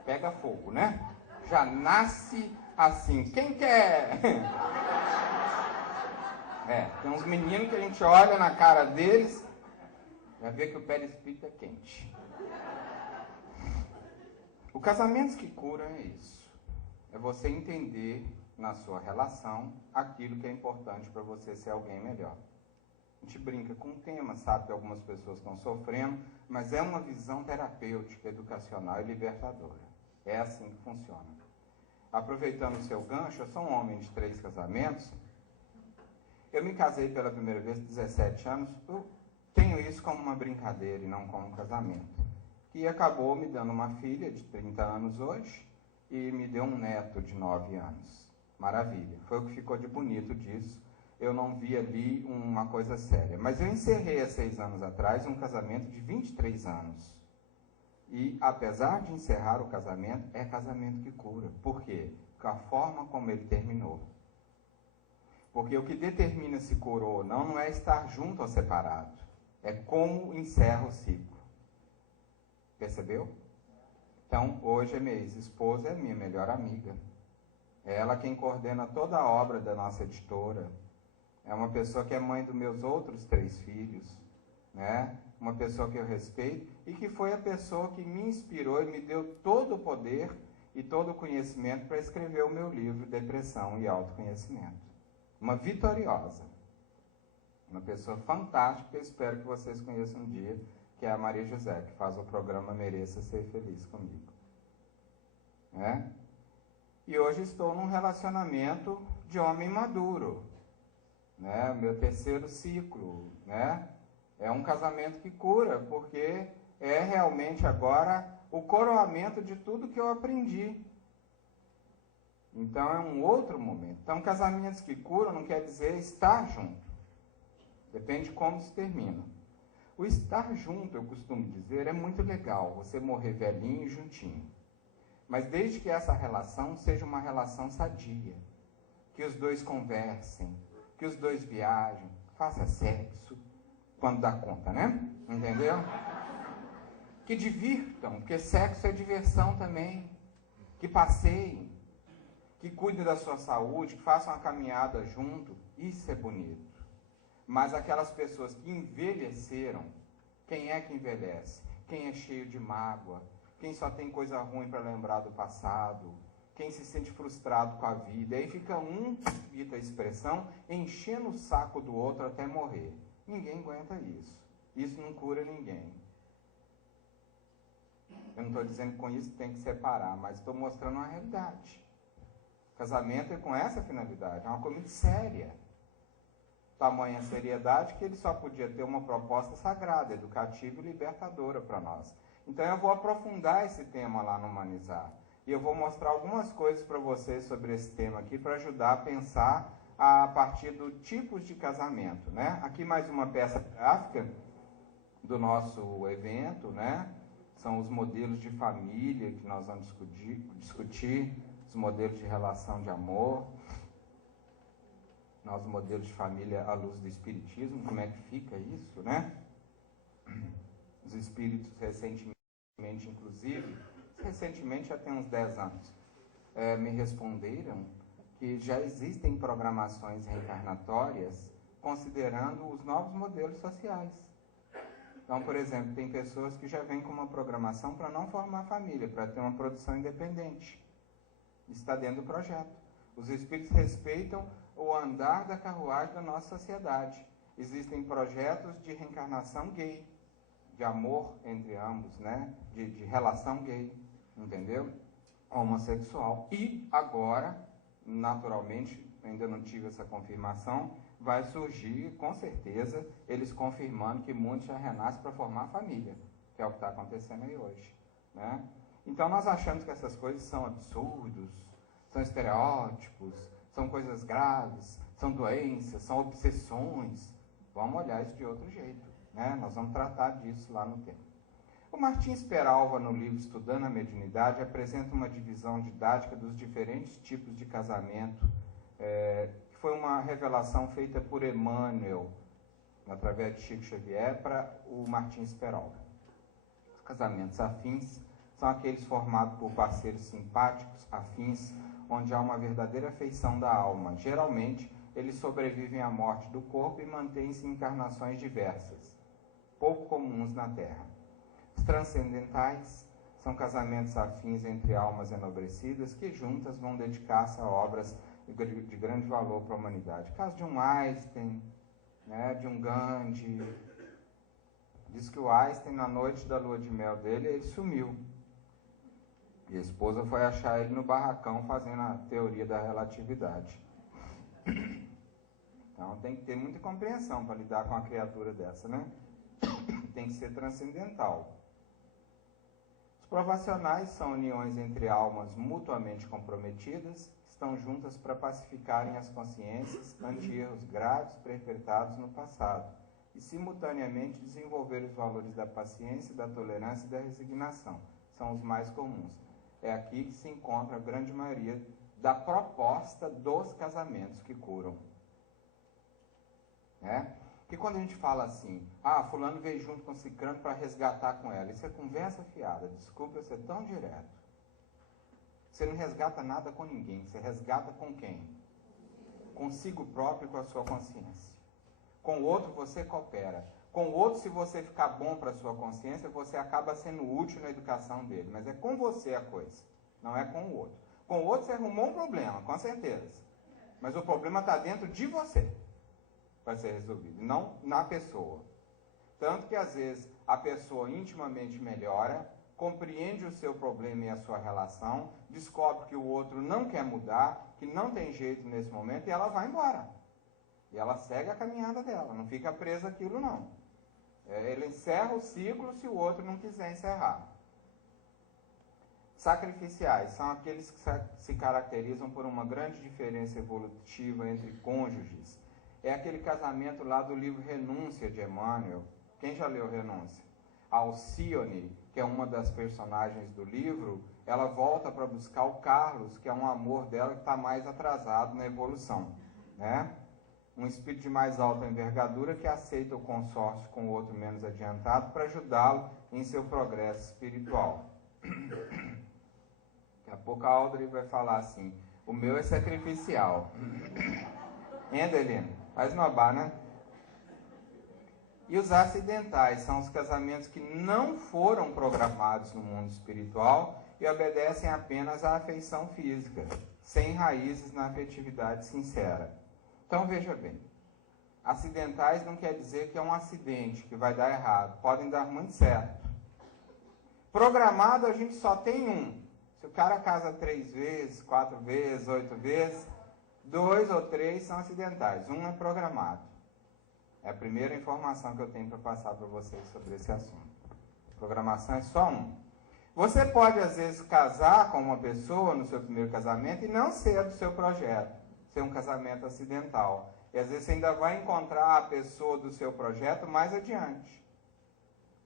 pega fogo, né? Já nasce assim. Quem quer? Tem uns meninos que a gente olha na cara deles, já vê que o perispírito é quente. O casamento que cura é isso. É você entender na sua relação aquilo que é importante para você ser alguém melhor. A gente brinca com o tema, sabe que algumas pessoas estão sofrendo, mas é uma visão terapêutica, educacional e libertadora. É assim que funciona. Aproveitando o seu gancho, eu sou um homem de 3 casamentos. Eu me casei pela primeira vez com 17 anos. Eu tenho isso como uma brincadeira e não como um casamento. Que acabou me dando uma filha de 30 anos hoje e me deu um neto de 9 anos. Maravilha. Foi o que ficou de bonito disso. Eu não vi ali uma coisa séria. Mas eu encerrei há 6 anos atrás um casamento de 23 anos. E, apesar de encerrar o casamento, é casamento que cura. Por quê? Porque a forma como ele terminou. Porque o que determina se curou ou não é estar junto ou separado. É como encerra o ciclo. Percebeu? Então, hoje a minha ex-esposa é minha melhor amiga. É ela quem coordena toda a obra da nossa editora. É uma pessoa que é mãe dos meus outros 3 filhos, né? Uma pessoa que eu respeito e que foi a pessoa que me inspirou e me deu todo o poder e todo o conhecimento para escrever o meu livro Depressão e Autoconhecimento. Uma vitoriosa. Uma pessoa fantástica que eu espero que vocês conheçam um dia, que é a Maria José, que faz o programa Mereça Ser Feliz comigo. Né? E hoje estou num relacionamento de homem maduro. Né? Meu 3º ciclo, né? É um casamento que cura, porque é realmente agora o coroamento de tudo que eu aprendi. Então é um outro momento. Então casamentos que curam não quer dizer estar junto. Depende de como se termina. O estar junto, eu costumo dizer, é muito legal, você morrer velhinho e juntinho. Mas desde que essa relação seja uma relação sadia, que os dois conversem, que os dois viajem, faça sexo, quando dá conta, né? Entendeu? Que divirtam, porque sexo é diversão também. Que passeiem, que cuidem da sua saúde, que façam uma caminhada junto, isso é bonito. Mas aquelas pessoas que envelheceram, quem é que envelhece? Quem é cheio de mágoa, quem só tem coisa ruim para lembrar do passado, quem se sente frustrado com a vida, aí fica um, dita a expressão, enchendo o saco do outro até morrer. Ninguém aguenta isso. Isso não cura ninguém. Eu não estou dizendo que com isso tem que separar, mas estou mostrando uma realidade. Casamento é com essa finalidade, é uma coisa muito séria. Tamanha seriedade que ele só podia ter uma proposta sagrada, educativa e libertadora para nós. Então eu vou aprofundar esse tema lá no Humanizar. E eu vou mostrar algumas coisas para vocês sobre esse tema aqui, para ajudar a pensar a partir dos tipos de casamento, né? Aqui mais uma peça gráfica do nosso evento, né? São os modelos de família que nós vamos discutir, os modelos de relação de amor. Nosso modelo de família à luz do espiritismo, como é que fica isso, né? Os espíritos recentemente, inclusive, já tem uns 10 anos, me responderam que já existem programações reencarnatórias considerando os novos modelos sociais. Então, por exemplo, tem pessoas que já vêm com uma programação para não formar família, para ter uma produção independente. Está dentro do projeto. Os espíritos respeitam o andar da carruagem da nossa sociedade. Existem projetos de reencarnação gay, de amor entre ambos, né? De relação gay, entendeu? Homossexual. E agora, naturalmente, ainda não tive essa confirmação, vai surgir, com certeza, eles confirmando que muitos já renascem para formar família, que é o que está acontecendo aí hoje, né? Então nós achamos que essas coisas são absurdos, são estereótipos, são coisas graves, são doenças, são obsessões. Vamos olhar isso de outro jeito, né? Nós vamos tratar disso lá no tempo. O Martins Peralva, no livro Estudando a Mediunidade, apresenta uma divisão didática dos diferentes tipos de casamento, que foi uma revelação feita por Emmanuel, através de Chico Xavier, para o Martins Peralva. Os casamentos afins são aqueles formados por parceiros simpáticos, afins, onde há uma verdadeira afeição da alma. Geralmente, eles sobrevivem à morte do corpo e mantêm-se em encarnações diversas, pouco comuns na Terra. Os transcendentais são casamentos afins entre almas enobrecidas que juntas vão dedicar-se a obras de grande valor para a humanidade. Caso de um Einstein, né, de um Gandhi. Diz que o Einstein, na noite da lua de mel dele, ele sumiu. E a esposa foi achar ele no barracão fazendo a teoria da relatividade. Então tem que ter muita compreensão para lidar com uma criatura dessa, né? Tem que ser transcendental. Os provacionais são uniões entre almas mutuamente comprometidas, que estão juntas para pacificarem as consciências ante erros graves perpetrados no passado e simultaneamente desenvolver os valores da paciência, da tolerância e da resignação. São os mais comuns. É aqui que se encontra a grande maioria da proposta dos casamentos que curam. Né? Porque quando a gente fala assim, fulano veio junto com ciclano para resgatar com ela, isso é conversa fiada, desculpa eu ser tão direto. Você não resgata nada com ninguém, você resgata com quem? Consigo próprio e com a sua consciência. Com o outro você coopera. Com o outro, se você ficar bom para a sua consciência, você acaba sendo útil na educação dele. Mas é com você a coisa, não é com o outro. Com o outro você arrumou um problema, com certeza. Mas o problema está dentro de você. Vai ser resolvido, não na pessoa. Tanto que às vezes a pessoa intimamente melhora, compreende o seu problema e a sua relação, descobre que o outro não quer mudar, que não tem jeito nesse momento e ela vai embora. E ela segue a caminhada dela, não fica presa àquilo não. Ele encerra o ciclo se o outro não quiser encerrar. Sacrificiais são aqueles que se caracterizam por uma grande diferença evolutiva entre cônjuges. É aquele casamento lá do livro Renúncia, de Emmanuel. Quem já leu Renúncia? A Alcione, que é uma das personagens do livro, ela volta para buscar o Carlos, que é um amor dela que está mais atrasado na evolução, né? Um espírito de mais alta envergadura que aceita o consórcio com o outro menos adiantado para ajudá-lo em seu progresso espiritual. Daqui a pouco a Audrey vai falar assim, o meu é sacrificial. Hein, Adelina? Faz uma bar, né? E os acidentais são os casamentos que não foram programados no mundo espiritual e obedecem apenas à afeição física, sem raízes na afetividade sincera. Então, veja bem, acidentais não quer dizer que é um acidente, que vai dar errado. Podem dar muito certo. Programado, a gente só tem um. Se o cara casa 3 vezes, 4 vezes, 8 vezes, 2 ou 3 são acidentais. Um é programado. É a primeira informação que eu tenho para passar para vocês sobre esse assunto. Programação é só um. Você pode, às vezes, casar com uma pessoa no seu primeiro casamento e não ser do seu projeto. Ser um casamento acidental. E às vezes você ainda vai encontrar a pessoa do seu projeto mais adiante.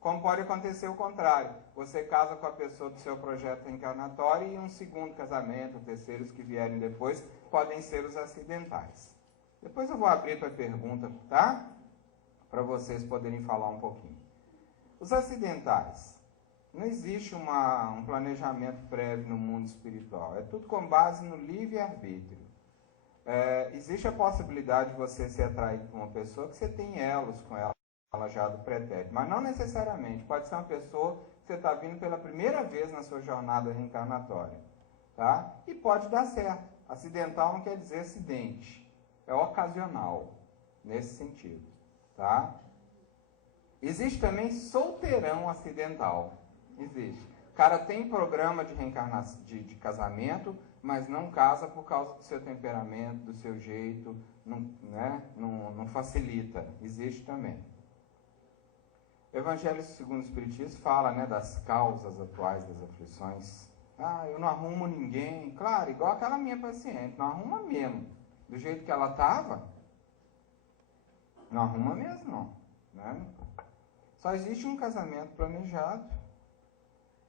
Como pode acontecer o contrário. Você casa com a pessoa do seu projeto reencarnatório e um segundo casamento, terceiros que vierem depois, podem ser os acidentais. Depois eu vou abrir para pergunta, tá? Para vocês poderem falar um pouquinho. Os acidentais. Não existe um planejamento prévio no mundo espiritual. É tudo com base no livre-arbítrio. Existe a possibilidade de você ser atraído por uma pessoa que você tem elos com ela já do pretérito. Mas não necessariamente. Pode ser uma pessoa que você está vindo pela primeira vez na sua jornada reencarnatória. Tá? E pode dar certo. Acidental não quer dizer acidente. É ocasional, nesse sentido. Tá? Existe também solteirão acidental. Existe. O cara tem programa de reencarnação, de casamento, mas não casa por causa do seu temperamento, do seu jeito, não facilita. Existe também. O Evangelho segundo o Espiritismo fala, né, das causas atuais das aflições. Eu não arrumo ninguém. Claro, igual aquela minha paciente, não arruma mesmo. Do jeito que ela estava, não arruma mesmo, não. Né? Só existe um casamento planejado,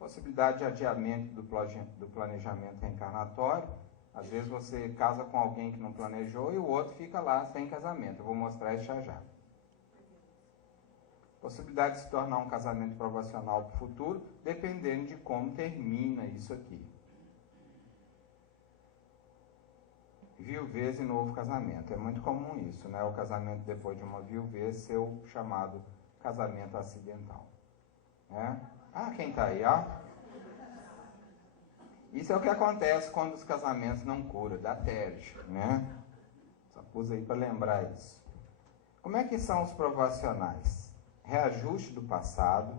possibilidade de adiamento do planejamento reencarnatório. Às vezes você casa com alguém que não planejou e o outro fica lá sem casamento. Eu vou mostrar isso já. Possibilidade de se tornar um casamento provacional para o futuro, dependendo de como termina isso aqui. Viuvez e novo casamento. É muito comum isso, né? O casamento depois de uma viuvez ser o chamado casamento acidental. Né? Quem está aí, ó? Isso é o que acontece quando os casamentos não curam, dá TERJ, né? Só pus aí para lembrar isso. Como é que são os provacionais? Reajuste do passado,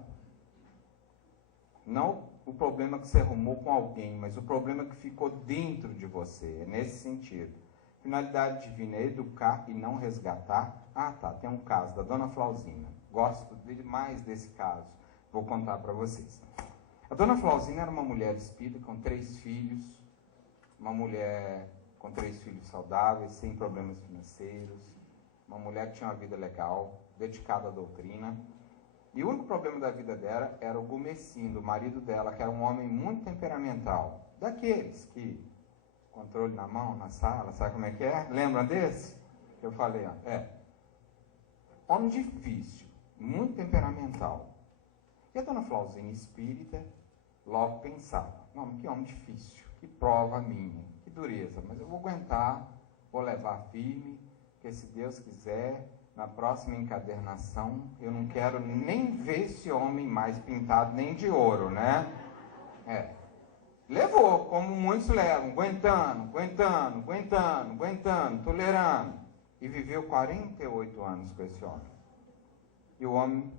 não o problema que você arrumou com alguém, mas o problema que ficou dentro de você, é nesse sentido. Finalidade divina é educar e não resgatar. Tem um caso da Dona Flauzina, gosto demais desse caso, vou contar para vocês. A Dona Flauzina era uma mulher espírita com 3 filhos, uma mulher com 3 filhos saudáveis, sem problemas financeiros, uma mulher que tinha uma vida legal, dedicada à doutrina. E o único problema da vida dela era o Gumercindo, o marido dela, que era um homem muito temperamental. Daqueles que, controle na mão, na sala, sabe como é que é? Lembram desse? Que eu falei, homem difícil, muito temperamental. E a Dona Flauzina, espírita, logo pensava, não, que homem difícil, que prova minha, que dureza, mas eu vou aguentar, vou levar firme, porque se Deus quiser, na próxima encadernação, eu não quero nem ver esse homem mais pintado nem de ouro, né? Levou, como muitos levam, aguentando, tolerando. E viveu 48 anos com esse homem. E o homem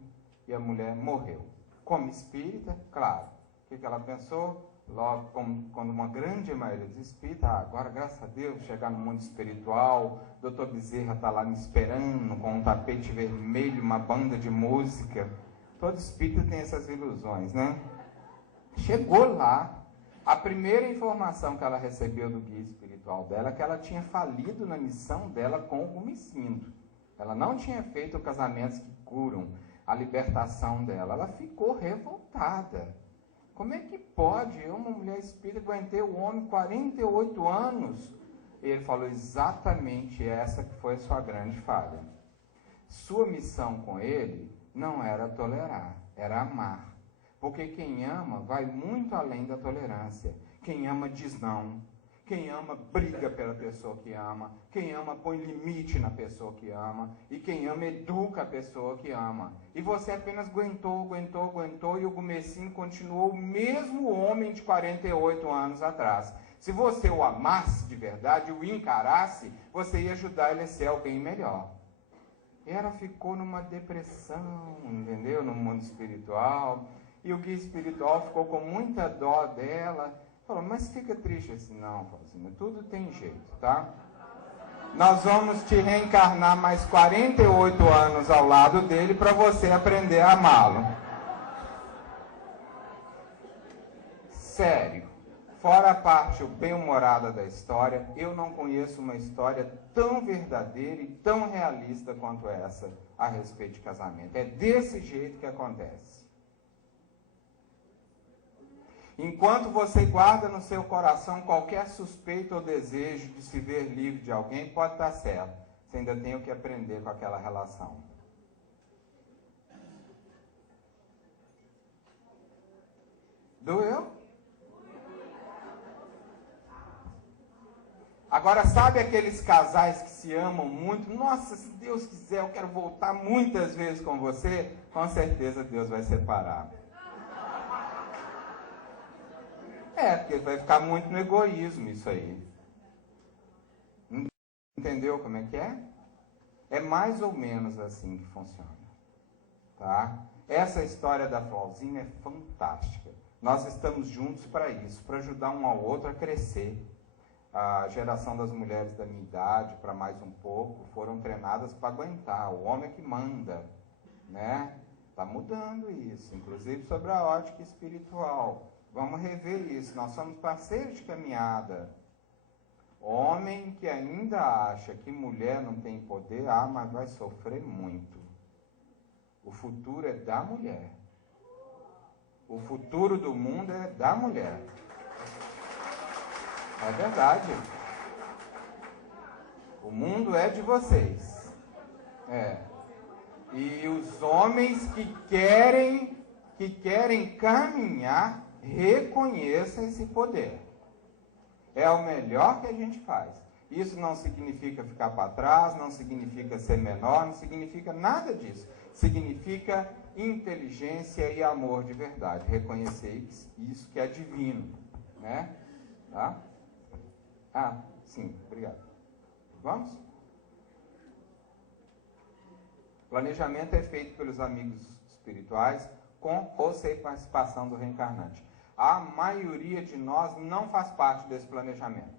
e a mulher morreu. Como espírita, claro. O que ela pensou? Logo, quando uma grande maioria dos espíritas, agora, graças a Deus, chegar no mundo espiritual, Dr. Bezerra está lá me esperando, com um tapete vermelho, uma banda de música. Todo espírita tem essas ilusões, né? Chegou lá, a primeira informação que ela recebeu do guia espiritual dela é que ela tinha falido na missão dela com o Gumercindo. Ela não tinha feito casamentos que curam a libertação dela. Ela ficou revoltada. Como é que pode? Eu, uma mulher espírita, aguentei o homem 48 anos. E ele falou exatamente essa que foi a sua grande falha. Sua missão com ele não era tolerar, era amar. Porque quem ama vai muito além da tolerância. Quem ama diz não. Quem ama briga pela pessoa que ama. Quem ama põe limite na pessoa que ama. E quem ama educa a pessoa que ama. E você apenas aguentou. E o Gumercindo continuou o mesmo homem de 48 anos atrás. Se você o amasse de verdade, o encarasse, você ia ajudar ele a ser alguém melhor. E ela ficou numa depressão, entendeu? No mundo espiritual. E o guia espiritual ficou com muita dó dela. Falou, mas fica triste assim. Não, Flauzina, tudo tem jeito, tá? Nós vamos te reencarnar mais 48 anos ao lado dele para você aprender a amá-lo. Sério. Fora a parte bem-humorada da história, eu não conheço uma história tão verdadeira e tão realista quanto essa a respeito de casamento. É desse jeito que acontece. Enquanto você guarda no seu coração qualquer suspeita ou desejo de se ver livre de alguém, pode estar certo. Você ainda tem o que aprender com aquela relação. Doeu? Agora, sabe aqueles casais que se amam muito? Nossa, se Deus quiser, eu quero voltar muitas vezes com você. Com certeza Deus vai separar. Porque vai ficar muito no egoísmo isso aí. Entendeu como é que é? É mais ou menos assim que funciona. Tá? Essa história da Flauzina é fantástica. Nós estamos juntos para isso, para ajudar um ao outro a crescer. A geração das mulheres da minha idade, para mais um pouco, foram treinadas para aguentar. O homem é que manda, né? Está mudando isso, inclusive sobre a ótica espiritual. Vamos rever isso. Nós somos parceiros de caminhada. Homem que ainda acha que mulher não tem poder, mas vai sofrer muito. O futuro é da mulher. O futuro do mundo é da mulher. É verdade. O mundo é de vocês. E os homens que querem caminhar, reconheçam esse poder. É o melhor que a gente faz. Isso não significa ficar para trás, não significa ser menor, não significa nada disso. Significa inteligência e amor de verdade. Reconhecer isso que é divino, né? Tá? Sim, obrigado. Vamos? Planejamento é feito pelos amigos espirituais com ou sem participação do reencarnante. A maioria de nós não faz parte desse planejamento.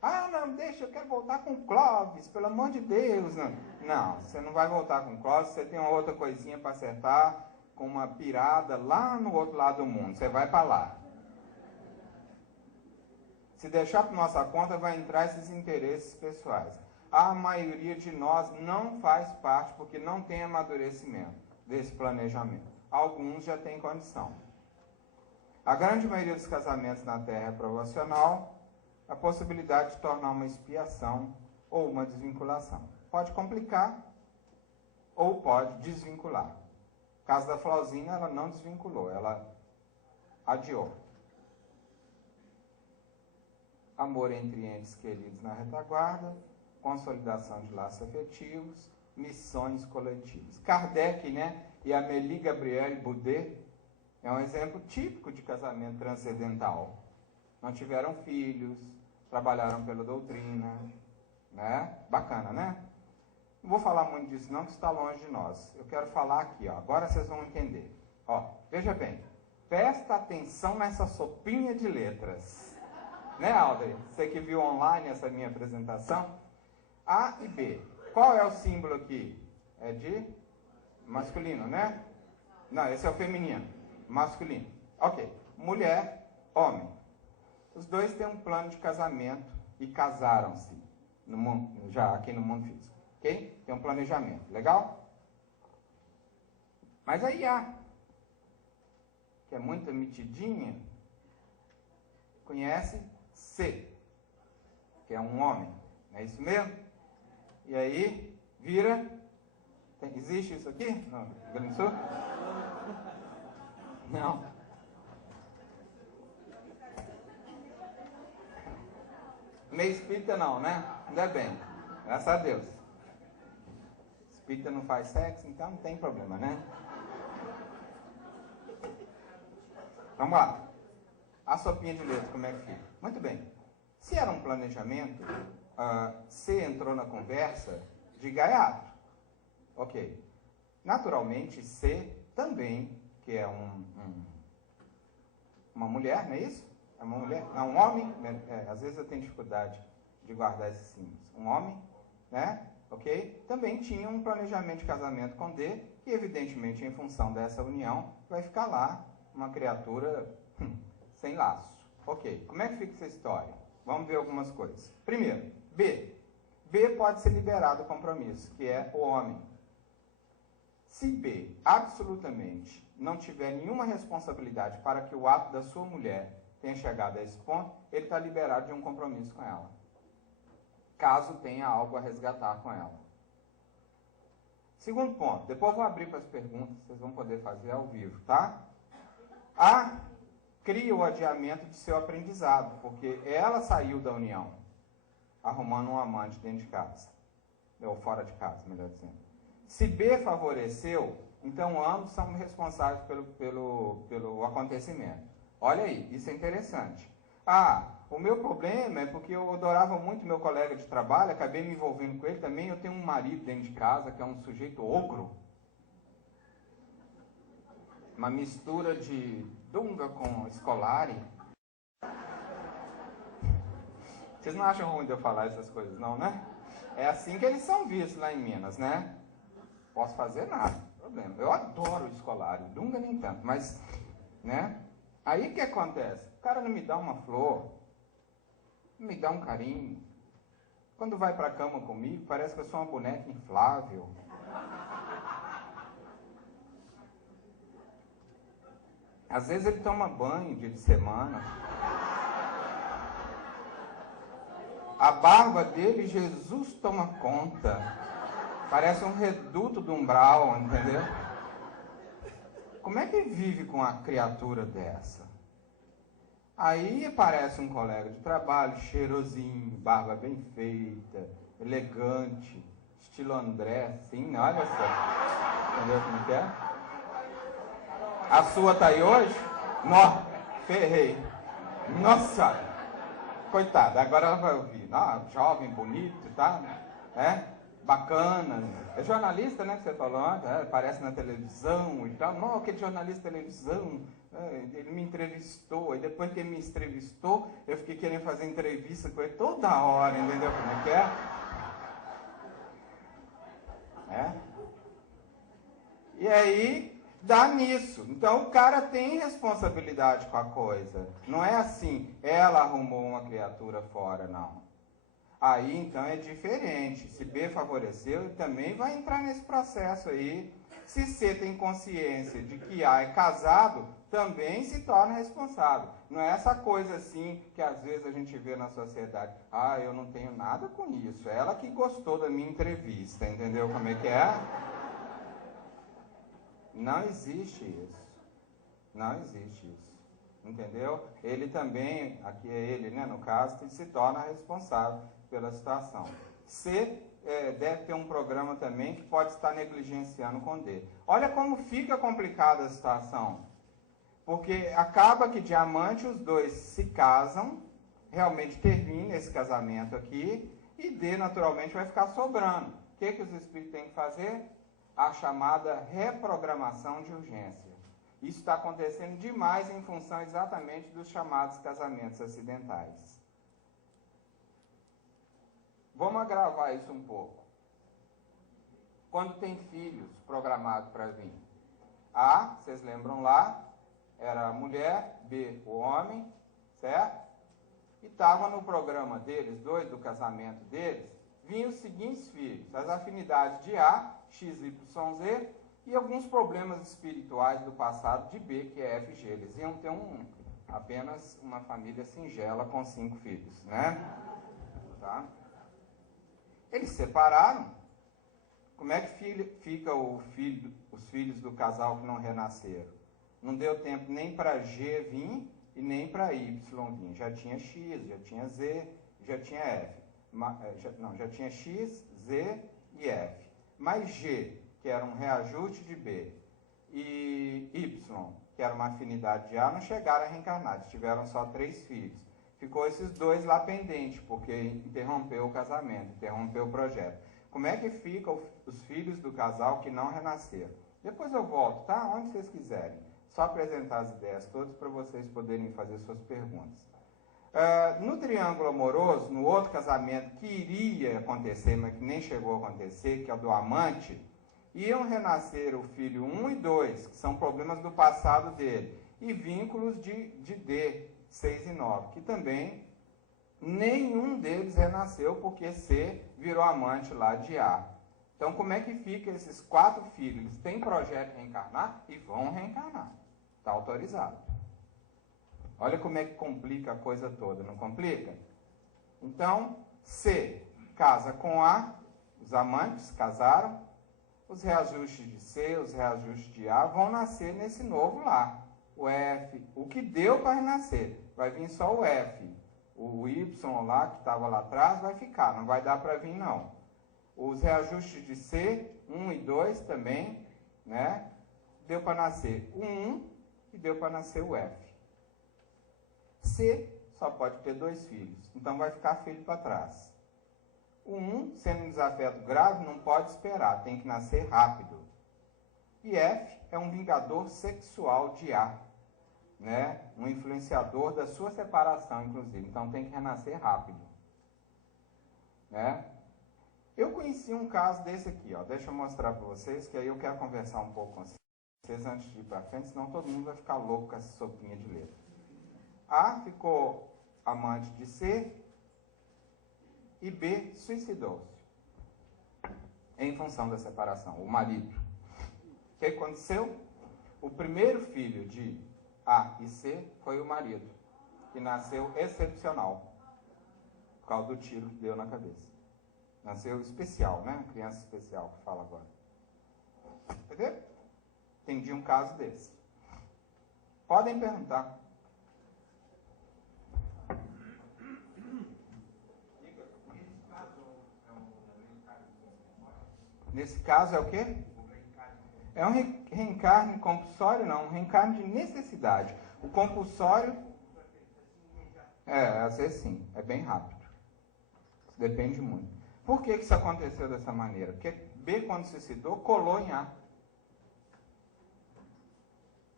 Não, deixa, eu quero voltar com o Clóvis, pelo amor de Deus. Não, você não vai voltar com o Clóvis, você tem uma outra coisinha para acertar com uma pirada lá no outro lado do mundo. Você vai para lá. Se deixar por nossa conta, vai entrar esses interesses pessoais. A maioria de nós não faz parte porque não tem amadurecimento desse planejamento. Alguns já têm condição. A grande maioria dos casamentos na Terra é provacional, a possibilidade de tornar uma expiação ou uma desvinculação. Pode complicar ou pode desvincular. No caso da Flauzina, ela não desvinculou, ela adiou. Amor entre entes queridos na retaguarda, consolidação de laços afetivos, missões coletivas. Kardec, e Amélie Gabrielle Boudet é um exemplo típico de casamento transcendental. Não tiveram filhos, trabalharam pela doutrina, Bacana, Não vou falar muito disso não, que está longe de nós. Eu quero falar aqui, agora vocês vão entender. Veja bem, presta atenção nessa sopinha de letras. Audrey? Você que viu online essa minha apresentação? A e B. Qual é o símbolo aqui? É de masculino, Não, esse é o feminino. Masculino. Ok. Mulher, homem. Os dois têm um plano de casamento e casaram-se já aqui no mundo físico. Ok? Tem um planejamento. Legal? Mas aí que é muito metidinha, conhece C, que é um homem. Não é isso mesmo? E aí, vira... Existe isso aqui? No Rio Grande do Sul? Não. Meio espírita não, Ainda bem. Graças a Deus. Espírita não faz sexo, então não tem problema, Vamos lá. A sopinha de letras, como é que fica? Muito bem. Se era um planejamento, C entrou na conversa de gaiato. Ok. Naturalmente, C também, que é uma mulher, não é isso? É uma mulher? Não, um homem. Às vezes eu tenho dificuldade de guardar esses símbolos. Um homem, Ok? Também tinha um planejamento de casamento com D, que evidentemente, em função dessa união, vai ficar lá uma criatura sem laço. Ok. Como é que fica essa história? Vamos ver algumas coisas. Primeiro, B. B pode ser liberado do compromisso, que é o homem. Se B absolutamente não tiver nenhuma responsabilidade para que o ato da sua mulher tenha chegado a esse ponto, ele está liberado de um compromisso com ela. caso tenha algo a resgatar com ela. Segundo ponto, depois eu vou abrir para as perguntas, vocês vão poder fazer ao vivo, tá? A cria o adiamento de seu aprendizado, porque ela saiu da união, arrumando um amante dentro de casa, ou fora de casa, melhor dizendo. Se B favoreceu, então ambos são responsáveis pelo acontecimento. Olha aí, isso é interessante. O meu problema é porque eu adorava muito meu colega de trabalho, acabei me envolvendo com ele também, eu tenho um marido dentro de casa que é um sujeito ogro. Uma mistura de Dunga com Scolari. Vocês não acham ruim de eu falar essas coisas não, né? É assim que eles são vistos lá em Minas, né? Posso fazer nada, problema. Eu adoro o Scolari, o Dunga nem tanto, mas, né? Aí o que acontece? O cara não me dá uma flor, não me dá um carinho. Quando vai pra cama comigo, parece que eu sou uma boneca inflável. Às vezes ele toma banho dia de semana. A barba dele, Jesus toma conta. Parece um reduto do umbral, entendeu? Como é que vive com uma criatura dessa? Aí aparece um colega de trabalho, cheirosinho, barba bem feita, elegante, estilo André, assim, olha só. Entendeu como que é? A sua tá aí hoje? Nó, ferrei. Nossa, coitada, agora ela vai ouvir. Jovem, bonito, tá? Bacana. É jornalista, né, que você falou? Aparece na televisão e tal. Não, aquele jornalista de televisão, ele me entrevistou. E depois que ele me entrevistou, eu fiquei querendo fazer entrevista com ele toda hora, entendeu como é que é? E aí, dá nisso. Então, o cara tem responsabilidade com a coisa. Não é assim, ela arrumou uma criatura fora, não. Aí, então, é diferente. Se B favoreceu, ele também vai entrar nesse processo aí. Se C tem consciência de que A é casado, também se torna responsável. Não é essa coisa assim que às vezes a gente vê na sociedade. Eu não tenho nada com isso. Ela que gostou da minha entrevista, entendeu como é que é? Não existe isso. Não existe isso. Entendeu? Ele também, aqui é ele, né, no caso, se torna responsável pela situação. C deve ter um programa também que pode estar negligenciando com D. Olha como fica complicada a situação. Porque acaba que diamante os dois se casam, realmente termina esse casamento aqui, e D naturalmente vai ficar sobrando. O que os espíritos têm que fazer? A chamada reprogramação de urgência. Isso está acontecendo demais em função exatamente dos chamados casamentos acidentais. Vamos agravar isso um pouco. Quando tem filhos programados para vir. A, vocês lembram lá, era a mulher, B, o homem, certo? E estava no programa deles, dois do casamento deles, vinham os seguintes filhos. As afinidades de A, X, Y, Z, e alguns problemas espirituais do passado de B, que é F, G. Eles iam ter apenas uma família singela com 5 filhos, né? Tá? Eles separaram. Como é que fica os filhos do casal que não renasceram? Não deu tempo nem para G vir e nem para Y vir. Já tinha X, já tinha Z, já tinha F. Já tinha X, Z e F. Mas G, que era um reajuste de B, e Y, que era uma afinidade de A, não chegaram a reencarnar, tiveram só 3 filhos. Ficou esses 2 lá pendentes, porque interrompeu o casamento, interrompeu o projeto. Como é que ficam os filhos do casal que não renasceram? Depois eu volto, tá? Onde vocês quiserem. Só apresentar as ideias todas para vocês poderem fazer suas perguntas. No triângulo amoroso, no outro casamento que iria acontecer, mas que nem chegou a acontecer, que é o do amante, iam renascer o filho 1 e 2, que são problemas do passado dele, e vínculos de D, 6 e 9, que também nenhum deles renasceu porque C virou amante lá de A. Então, como é que fica esses 4 filhos? Eles têm projeto de reencarnar e vão reencarnar. Está autorizado. Olha como é que complica a coisa toda, não complica? Então, C, casa com A, os amantes casaram, os reajustes de C, os reajustes de A vão nascer nesse novo lar. O F, o que deu para renascer, vai vir só o F. O Y lá, que estava lá atrás, vai ficar, não vai dar para vir não. Os reajustes de C, 1 e 2 também, né? Deu para nascer o 1 e deu para nascer o F. C só pode ter 2 filhos, então vai ficar filho para trás. O 1, sendo um desafeto grave, não pode esperar, tem que nascer rápido. E F é um vingador sexual de A, né? Um influenciador da sua separação, inclusive, então tem que renascer rápido. Né? Eu conheci um caso desse aqui, ó. Deixa eu mostrar para vocês, que aí eu quero conversar um pouco com vocês antes de ir para frente, senão todo mundo vai ficar louco com essa sopinha de letra. A ficou amante de C e B suicidou-se em função da separação, o marido. O que aconteceu? O primeiro filho de A e C foi o marido, que nasceu excepcional, por causa do tiro que deu na cabeça. Nasceu especial, né? Criança especial que fala agora. Entendeu? Entendi um caso desse. Podem perguntar. Nesse caso é o quê? É um reencarne compulsório? Não, um reencarne de necessidade. O compulsório, às vezes sim, é bem rápido. Depende muito. Por que isso aconteceu dessa maneira? Porque B, quando suicidou, colou em A.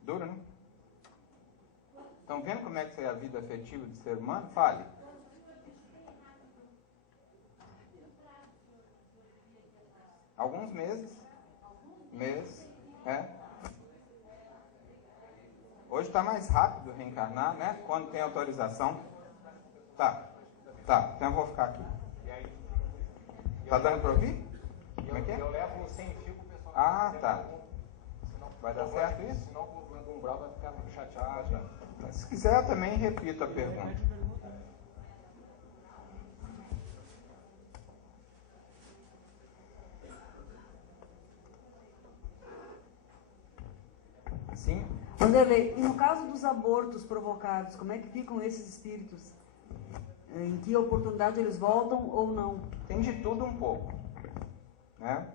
Duro, né? Estão vendo como é que é a vida afetiva do ser humano? Fale. Alguns meses. Hoje está mais rápido reencarnar, né? Quando tem autorização. Tá, então eu vou ficar aqui. Tá dando para ouvir? Como é que é? Eu levo sem fio pro pessoal. Ah, tá. Vai dar certo isso? Senão o umbral vai ficar chateado. Se quiser, eu também repito a pergunta. Sim? Vanderlei, e no caso dos abortos provocados, como é que ficam esses espíritos? Em que oportunidade eles voltam ou não? Tem de tudo um pouco, né?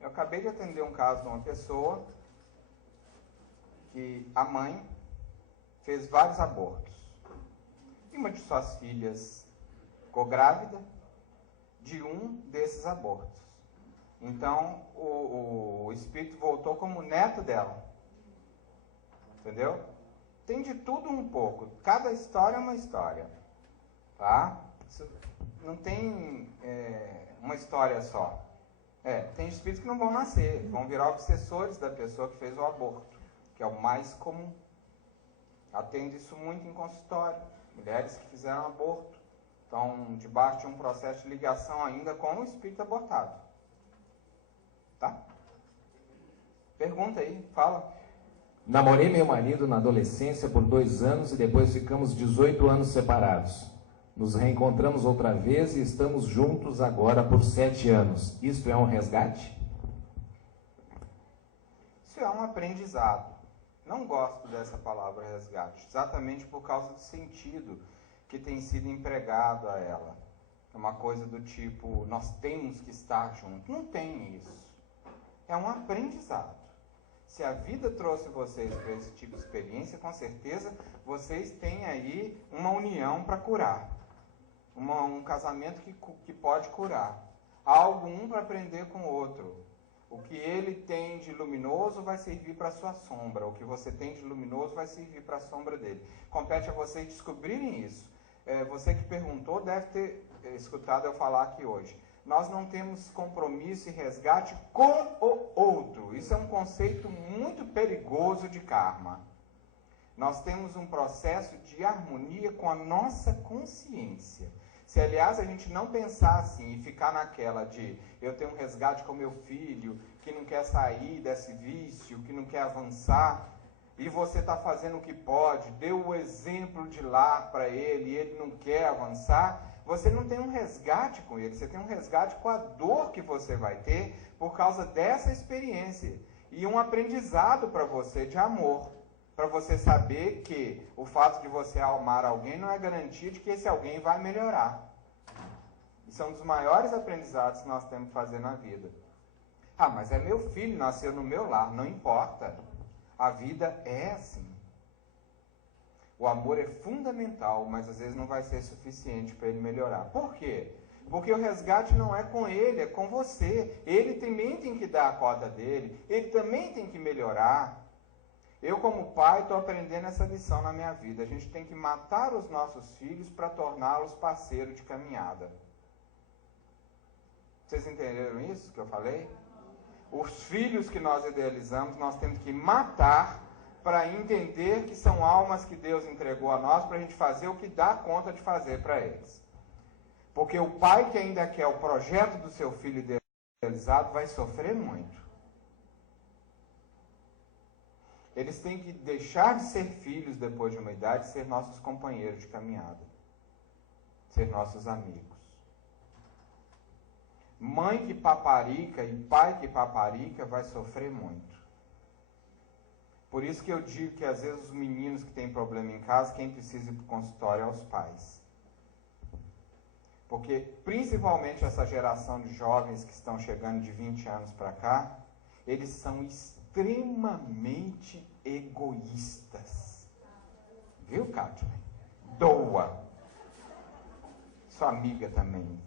Eu acabei de atender um caso de uma pessoa que a mãe fez vários abortos. E uma de suas filhas ficou grávida de um desses abortos. Então, o espírito voltou como neto dela. Entendeu? Tem de tudo um pouco. Cada história é uma história. Tá? Não tem uma história só. Tem espíritos que não vão nascer, vão virar obsessores da pessoa que fez o aborto, que é o mais comum. Atende isso muito em consultório. Mulheres que fizeram aborto estão debaixo de um processo de ligação ainda com o espírito abortado. Tá? Pergunta aí, fala. Namorei meu marido na adolescência por 2 anos e depois ficamos 18 anos separados. Nos reencontramos outra vez e estamos juntos agora por 7 anos. Isto é um resgate? Isso é um aprendizado. Não gosto dessa palavra resgate, exatamente por causa do sentido que tem sido empregado a ela. É uma coisa do tipo, nós temos que estar juntos. Não tem isso. É um aprendizado. Se a vida trouxe vocês para esse tipo de experiência, com certeza vocês têm aí uma união para curar. Um casamento que pode curar. Algo um para aprender com o outro. O que ele tem de luminoso vai servir para a sua sombra. O que você tem de luminoso vai servir para a sombra dele. Compete a vocês descobrirem isso. Você que perguntou deve ter escutado eu falar aqui hoje. Nós não temos compromisso e resgate com o outro. Isso é um conceito muito perigoso de karma. Nós temos um processo de harmonia com a nossa consciência. Se, aliás, a gente não pensar assim e ficar naquela de eu tenho um resgate com meu filho, que não quer sair desse vício, que não quer avançar, e você está fazendo o que pode, deu o exemplo de lá para ele e ele não quer avançar, você não tem um resgate com ele, você tem um resgate com a dor que você vai ter por causa dessa experiência. E um aprendizado para você de amor. Para você saber que o fato de você amar alguém não é garantia de que esse alguém vai melhorar. Isso é um dos maiores aprendizados que nós temos que fazer na vida. Ah, mas é meu filho, nasceu no meu lar. Não importa. A vida é assim. O amor é fundamental, mas às vezes não vai ser suficiente para ele melhorar. Por quê? Porque o resgate não é com ele, é com você. Ele também tem que dar a cota dele, ele também tem que melhorar. Eu, como pai, estou aprendendo essa lição na minha vida. A gente tem que matar os nossos filhos para torná-los parceiros de caminhada. Vocês entenderam isso que eu falei? Os filhos que nós idealizamos, nós temos que matar para entender que são almas que Deus entregou a nós para a gente fazer o que dá conta de fazer para eles. Porque o pai que ainda quer o projeto do seu filho idealizado vai sofrer muito. Eles têm que deixar de ser filhos depois de uma idade e ser nossos companheiros de caminhada. Ser nossos amigos. Mãe que paparica e pai que paparica vai sofrer muito. Por isso que eu digo que às vezes os meninos que têm problema em casa, quem precisa ir para o consultório é os pais. Porque principalmente essa geração de jovens que estão chegando de 20 anos para cá, eles são extremamente egoístas. Viu, Kátia? Doa. Sua amiga também.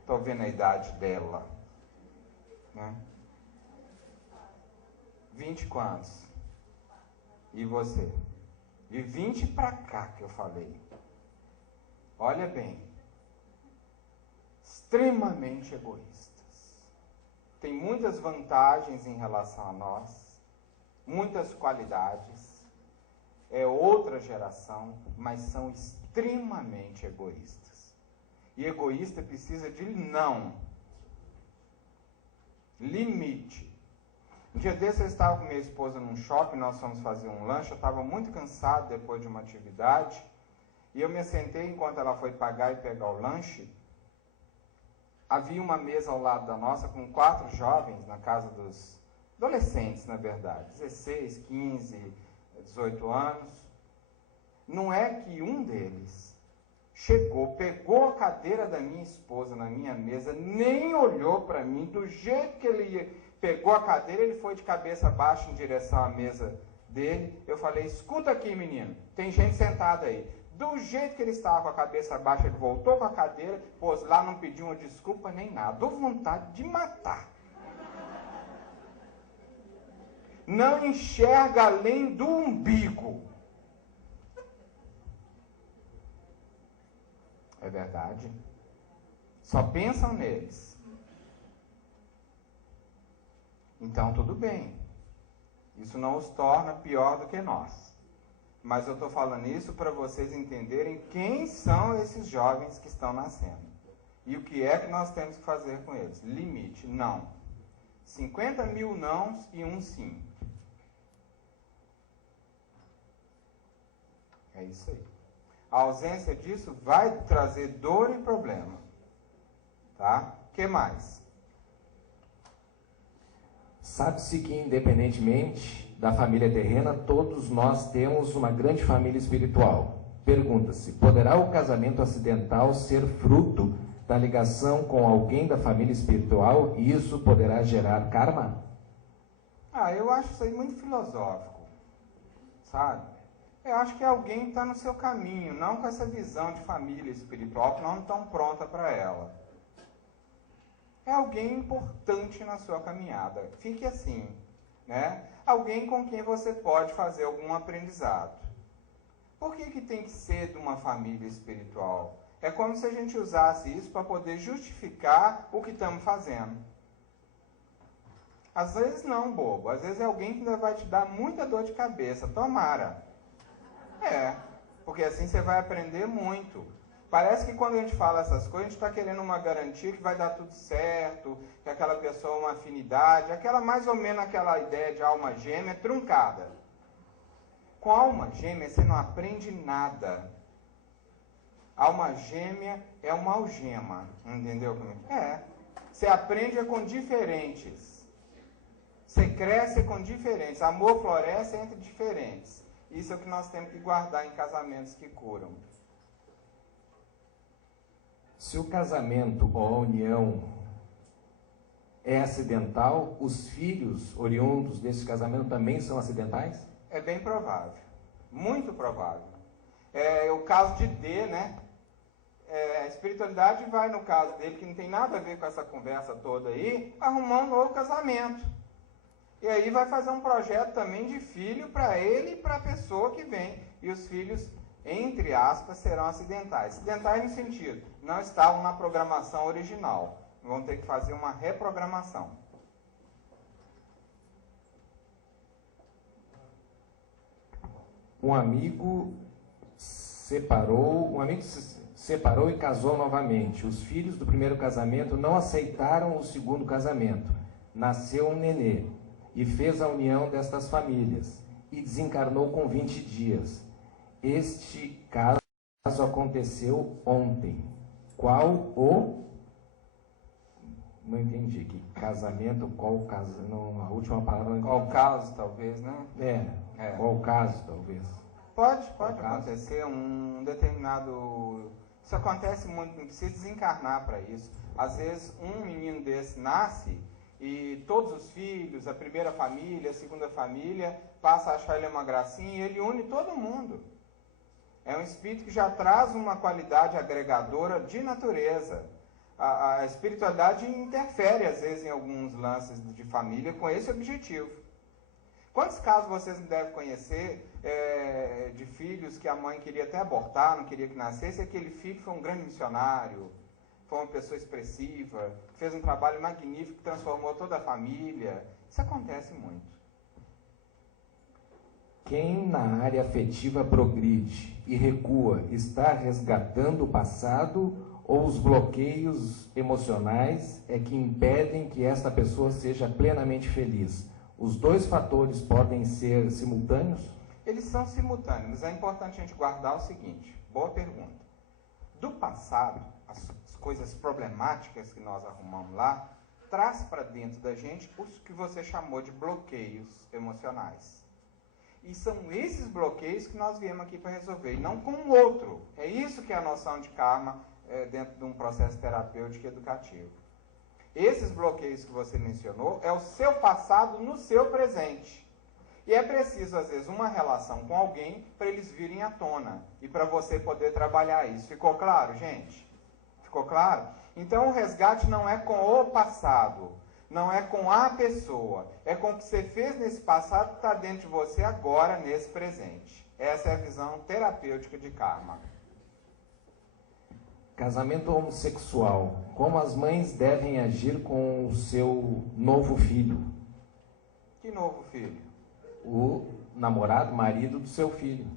Estou vendo a idade dela. Né? 20 quantos? E você? De 20 para cá que eu falei. Olha bem. Extremamente egoístas. Tem muitas vantagens em relação a nós. Muitas qualidades. É outra geração, mas são extremamente egoístas. E egoísta precisa de não. Limite. Um dia desse eu estava com minha esposa num shopping, nós fomos fazer um lanche, eu estava muito cansado depois de uma atividade, e eu me sentei enquanto ela foi pagar e pegar o lanche. Havia uma mesa ao lado da nossa com 4 jovens, na casa dos adolescentes, na verdade, 16, 15, 18 anos. Não é que um deles chegou, pegou a cadeira da minha esposa na minha mesa, nem olhou para mim, do jeito que ele pegou a cadeira, ele foi de cabeça baixa em direção à mesa dele. Eu falei, escuta aqui, menino, tem gente sentada aí. Do jeito que ele estava com a cabeça baixa, ele voltou com a cadeira, pôs lá, não pediu uma desculpa nem nada. Dou vontade de matar. Não enxerga além do umbigo. É verdade? Só pensam neles. Então, tudo bem. Isso não os torna pior do que nós. Mas eu estou falando isso para vocês entenderem quem são esses jovens que estão nascendo. E o que é que nós temos que fazer com eles? Limite, não. 50 mil nãos e um sim. É isso aí. A ausência disso vai trazer dor e problema. Tá? O que mais? Sabe-se que, independentemente da família terrena, todos nós temos uma grande família espiritual. Pergunta-se, poderá o casamento acidental ser fruto da ligação com alguém da família espiritual e isso poderá gerar karma? Eu acho isso aí muito filosófico, sabe? Eu acho que alguém está no seu caminho, não com essa visão de família espiritual, que não estão pronta para ela. É alguém importante na sua caminhada. Fique assim, né? Alguém com quem você pode fazer algum aprendizado. Por que tem que ser de uma família espiritual? É como se a gente usasse isso para poder justificar o que estamos fazendo. Às vezes não, bobo. Às vezes é alguém que ainda vai te dar muita dor de cabeça. Tomara. Porque assim você vai aprender muito. Parece que quando a gente fala essas coisas, a gente está querendo uma garantia que vai dar tudo certo, que aquela pessoa é uma afinidade, mais ou menos aquela ideia de alma gêmea truncada. Com alma gêmea você não aprende nada. Alma gêmea é uma algema, entendeu? Você aprende com diferentes. Você cresce com diferentes. Amor floresce entre diferentes. Isso é o que nós temos que guardar em casamentos que curam. Se o casamento ou a união é acidental, os filhos oriundos desse casamento também são acidentais? É bem provável. Muito provável. É o caso de D, né? A espiritualidade vai no caso dele, que não tem nada a ver com essa conversa toda aí, arrumar um novo casamento. E aí vai fazer um projeto também de filho para ele e para a pessoa que vem. E os filhos, entre aspas, serão acidentais. Acidentais no sentido, não estavam na programação original. Vão ter que fazer uma reprogramação. Um amigo se separou e casou novamente. Os filhos do primeiro casamento não aceitaram o segundo casamento. Nasceu um nenê e fez a união destas famílias e desencarnou com 20 dias. Este caso aconteceu ontem. Qual o... Não entendi. Que casamento, qual caso? Não, a última palavra não entendi. Qual caso, talvez, né? Qual caso, talvez. Pode acontecer um determinado... Isso acontece muito, não precisa desencarnar para isso. Às vezes, um menino desse nasce e todos os filhos, a primeira família, a segunda família, passa a achar ele uma gracinha e ele une todo mundo. É um espírito que já traz uma qualidade agregadora de natureza. A espiritualidade interfere, às vezes, em alguns lances de família com esse objetivo. Quantos casos vocês não devem conhecer de filhos que a mãe queria até abortar, não queria que nascesse, e aquele filho foi um grande missionário, foi uma pessoa expressiva, fez um trabalho magnífico, transformou toda a família. Isso acontece muito. Quem na área afetiva progride e recua está resgatando o passado ou os bloqueios emocionais é que impedem que esta pessoa seja plenamente feliz? Os dois fatores podem ser simultâneos? Eles são simultâneos, mas é importante a gente guardar o seguinte. Boa pergunta. Do passado, as coisas problemáticas que nós arrumamos lá, traz para dentro da gente os que você chamou de bloqueios emocionais. E são esses bloqueios que nós viemos aqui para resolver, e não com o outro. É isso que é a noção de karma dentro de um processo terapêutico e educativo. Esses bloqueios que você mencionou é o seu passado no seu presente. E é preciso, às vezes, uma relação com alguém para eles virem à tona e para você poder trabalhar isso. Ficou claro, gente? Ficou claro? Então, o resgate não é com o passado, não é com a pessoa, é com o que você fez nesse passado que está dentro de você agora, nesse presente. Essa é a visão terapêutica de karma. Casamento homossexual. Como as mães devem agir com o seu novo filho? Que novo filho? O namorado, marido do seu filho.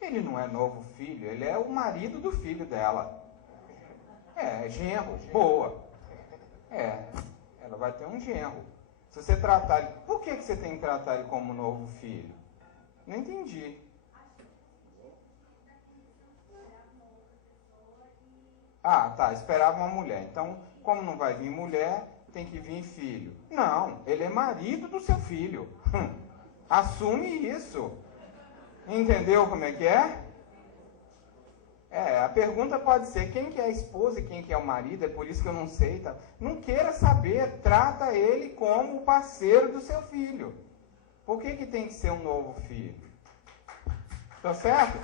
Ele não é novo filho, ele é o marido do filho dela. É genro, boa. Ela vai ter um genro. Se você tratar ele... Por que você tem que tratar ele como novo filho? Não entendi. Ah, tá, esperava uma mulher. Então, como não vai vir mulher, tem que vir filho. Não, ele é marido do seu filho. Assume isso. Entendeu como é que é? A pergunta pode ser quem que é a esposa e quem que é o marido, é por isso que eu não sei. Tá? Não queira saber, trata ele como o parceiro do seu filho. Por que tem que ser um novo filho? Tá certo?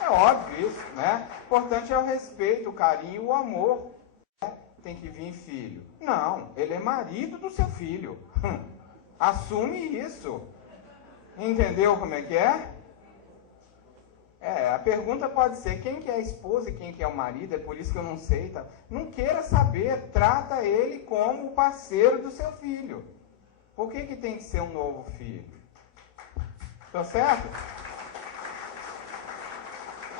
É óbvio isso, né? O importante é o respeito, o carinho, o amor. Tem que vir filho. Não, ele é marido do seu filho. Assume isso. Entendeu como é que é? A pergunta pode ser quem que é a esposa e quem que é o marido, é por isso que eu não sei. Tá? Não queira saber, trata ele como o parceiro do seu filho. Por que tem que ser um novo filho? Tá certo?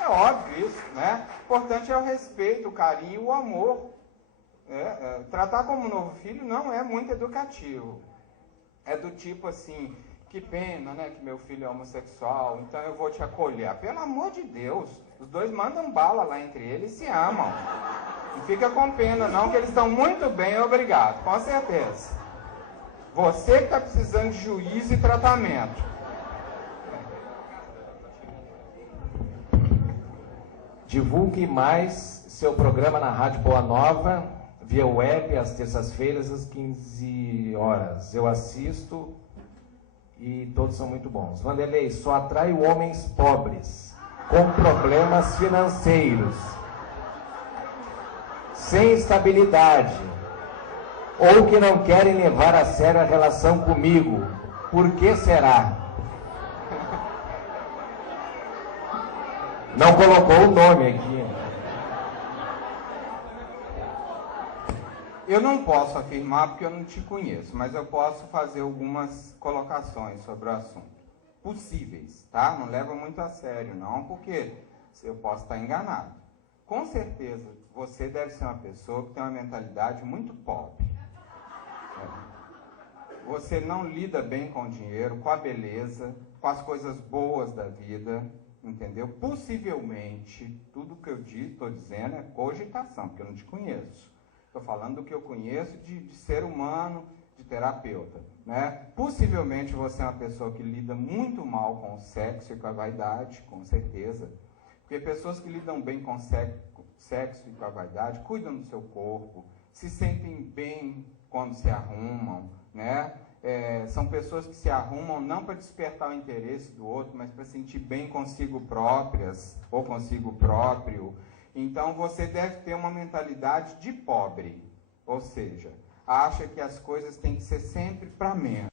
É óbvio isso, né? O importante é o respeito, o carinho, o amor. Tratar como novo filho não é muito educativo. É do tipo assim, que pena, né, que meu filho é homossexual, então eu vou te acolher. Pelo amor de Deus, os dois mandam bala lá entre eles e se amam. Não fica com pena não, que eles estão muito bem, obrigado, com certeza. Você que está precisando de juízo e tratamento. Divulgue mais seu programa na Rádio Boa Nova, via web, às terças-feiras, às 15 horas. Eu assisto e todos são muito bons. Vanderlei, só atraio homens pobres, com problemas financeiros, sem estabilidade, ou que não querem levar a sério a relação comigo. Por que será? Não colocou o nome aqui. Eu não posso afirmar porque eu não te conheço, mas eu posso fazer algumas colocações sobre o assunto. Possíveis, tá? Não leva muito a sério, não, porque eu posso estar enganado. Com certeza, você deve ser uma pessoa que tem uma mentalidade muito pobre. Você não lida bem com o dinheiro, com a beleza, com as coisas boas da vida, entendeu? Possivelmente, tudo que eu estou dizendo é cogitação, porque eu não te conheço. Estou falando do que eu conheço de ser humano, de terapeuta, né? Possivelmente você é uma pessoa que lida muito mal com o sexo e com a vaidade, com certeza. Porque pessoas que lidam bem com o sexo e com a vaidade, cuidam do seu corpo, se sentem bem quando se arrumam, né? São pessoas que se arrumam não para despertar o interesse do outro, mas para sentir bem consigo próprias ou consigo próprio. Então você deve ter uma mentalidade de pobre, ou seja, acha que as coisas têm que ser sempre para menos,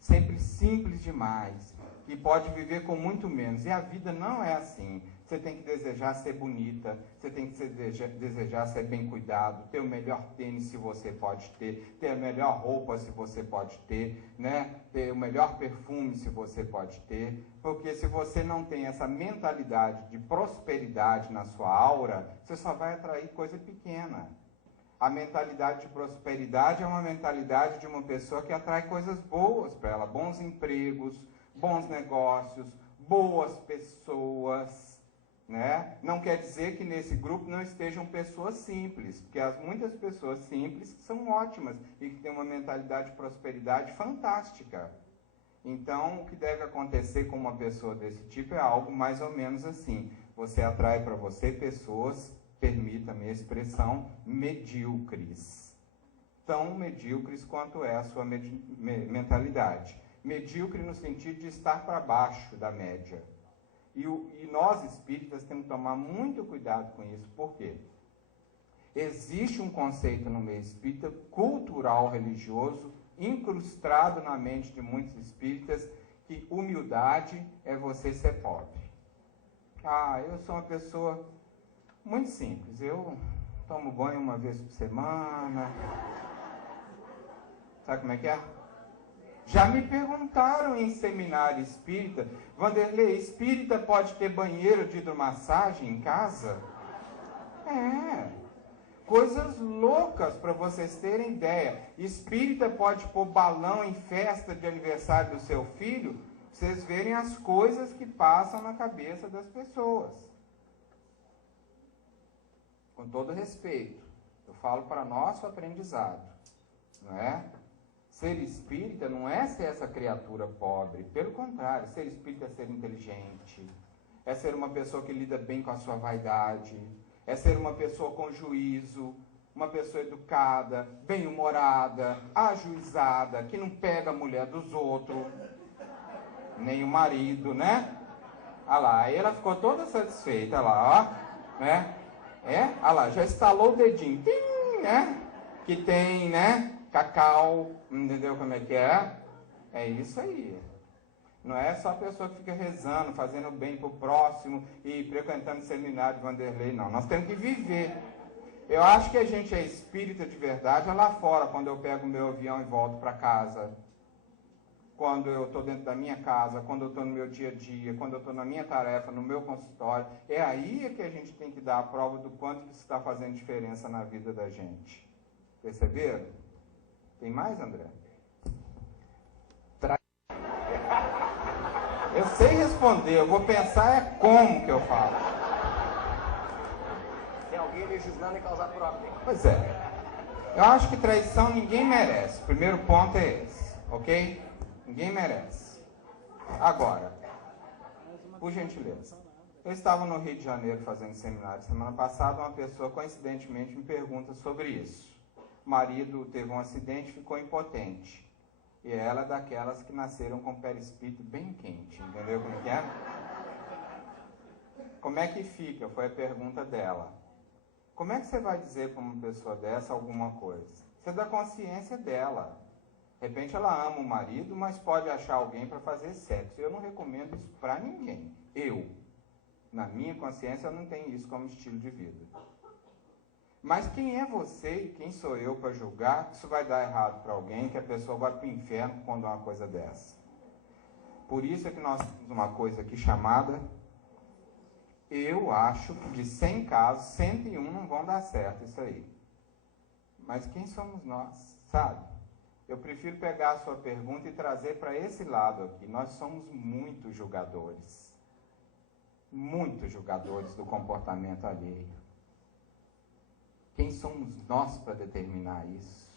sempre simples demais, que pode viver com muito menos. E a vida não é assim. Você tem que desejar ser bonita, você tem que desejar ser bem cuidado, ter o melhor tênis se você pode ter a melhor roupa se você pode ter, né? Ter o melhor perfume se você pode ter, porque se você não tem essa mentalidade de prosperidade na sua aura, você só vai atrair coisa pequena. A mentalidade de prosperidade é uma mentalidade de uma pessoa que atrai coisas boas para ela, bons empregos, bons negócios, boas pessoas, né? Não quer dizer que nesse grupo não estejam pessoas simples, porque muitas pessoas simples são ótimas e que têm uma mentalidade de prosperidade fantástica. Então, o que deve acontecer com uma pessoa desse tipo é algo mais ou menos assim. Você atrai para você pessoas, permita-me a expressão, medíocres. Tão medíocres quanto é a sua mentalidade. Medíocre no sentido de estar para baixo da média. E nós espíritas temos que tomar muito cuidado com isso. Por quê? Existe um conceito no meio espírita, cultural, religioso, incrustado na mente de muitos espíritas, que humildade é você ser pobre. Eu sou uma pessoa muito simples. Eu tomo banho uma vez por semana. Sabe como é que é? Já me perguntaram em seminário espírita, Vanderlei, espírita pode ter banheiro de hidromassagem em casa? Coisas loucas para vocês terem ideia. Espírita pode pôr balão em festa de aniversário do seu filho? Vocês verem as coisas que passam na cabeça das pessoas. Com todo respeito, eu falo para nosso aprendizado, não é? Ser espírita não é ser essa criatura pobre. Pelo contrário, ser espírita é ser inteligente. É ser uma pessoa que lida bem com a sua vaidade. É ser uma pessoa com juízo. Uma pessoa educada, bem-humorada, ajuizada, que não pega a mulher dos outros. Nem o marido, né? Olha lá, aí ela ficou toda satisfeita, olha lá, ó. Né? Olha lá, já estalou o dedinho. Tim, né? Que tem, né? Cacau, entendeu como é que é? É isso aí. Não é só a pessoa que fica rezando, fazendo bem pro próximo e frequentando seminário de Vanderlei, não. Nós temos que viver. Eu acho que a gente é espírita de verdade é lá fora, quando eu pego o meu avião e volto para casa. Quando eu estou dentro da minha casa, quando eu estou no meu dia a dia, quando eu estou na minha tarefa, no meu consultório. É aí que a gente tem que dar a prova do quanto isso está fazendo diferença na vida da gente. Perceberam? Tem mais, André? Eu sei responder, eu vou pensar é como que eu falo. Tem alguém legislando em causa própria. Pois é. Eu acho que traição ninguém merece. O primeiro ponto é esse, ok? Ninguém merece. Agora, por gentileza. Eu estava no Rio de Janeiro fazendo seminário semana passada, uma pessoa coincidentemente me pergunta sobre isso. O marido teve um acidente e ficou impotente. E ela é daquelas que nasceram com o perispírito bem quente, entendeu como que é? Como é que fica? Foi a pergunta dela. Como é que você vai dizer para uma pessoa dessa alguma coisa? Você dá consciência dela. De repente ela ama o marido, mas pode achar alguém para fazer sexo. Eu não recomendo isso para ninguém. Na minha consciência, eu não tenho isso como estilo de vida. Mas quem é você e quem sou eu para julgar que isso vai dar errado para alguém, que a pessoa vai para o inferno quando uma coisa dessa? Por isso é que nós temos uma coisa aqui chamada, eu acho que de 100 casos, 101 não vão dar certo isso aí. Mas quem somos nós, sabe? Eu prefiro pegar a sua pergunta e trazer para esse lado aqui. Nós somos muito julgadores. Muito julgadores do comportamento alheio. Quem somos nós para determinar isso?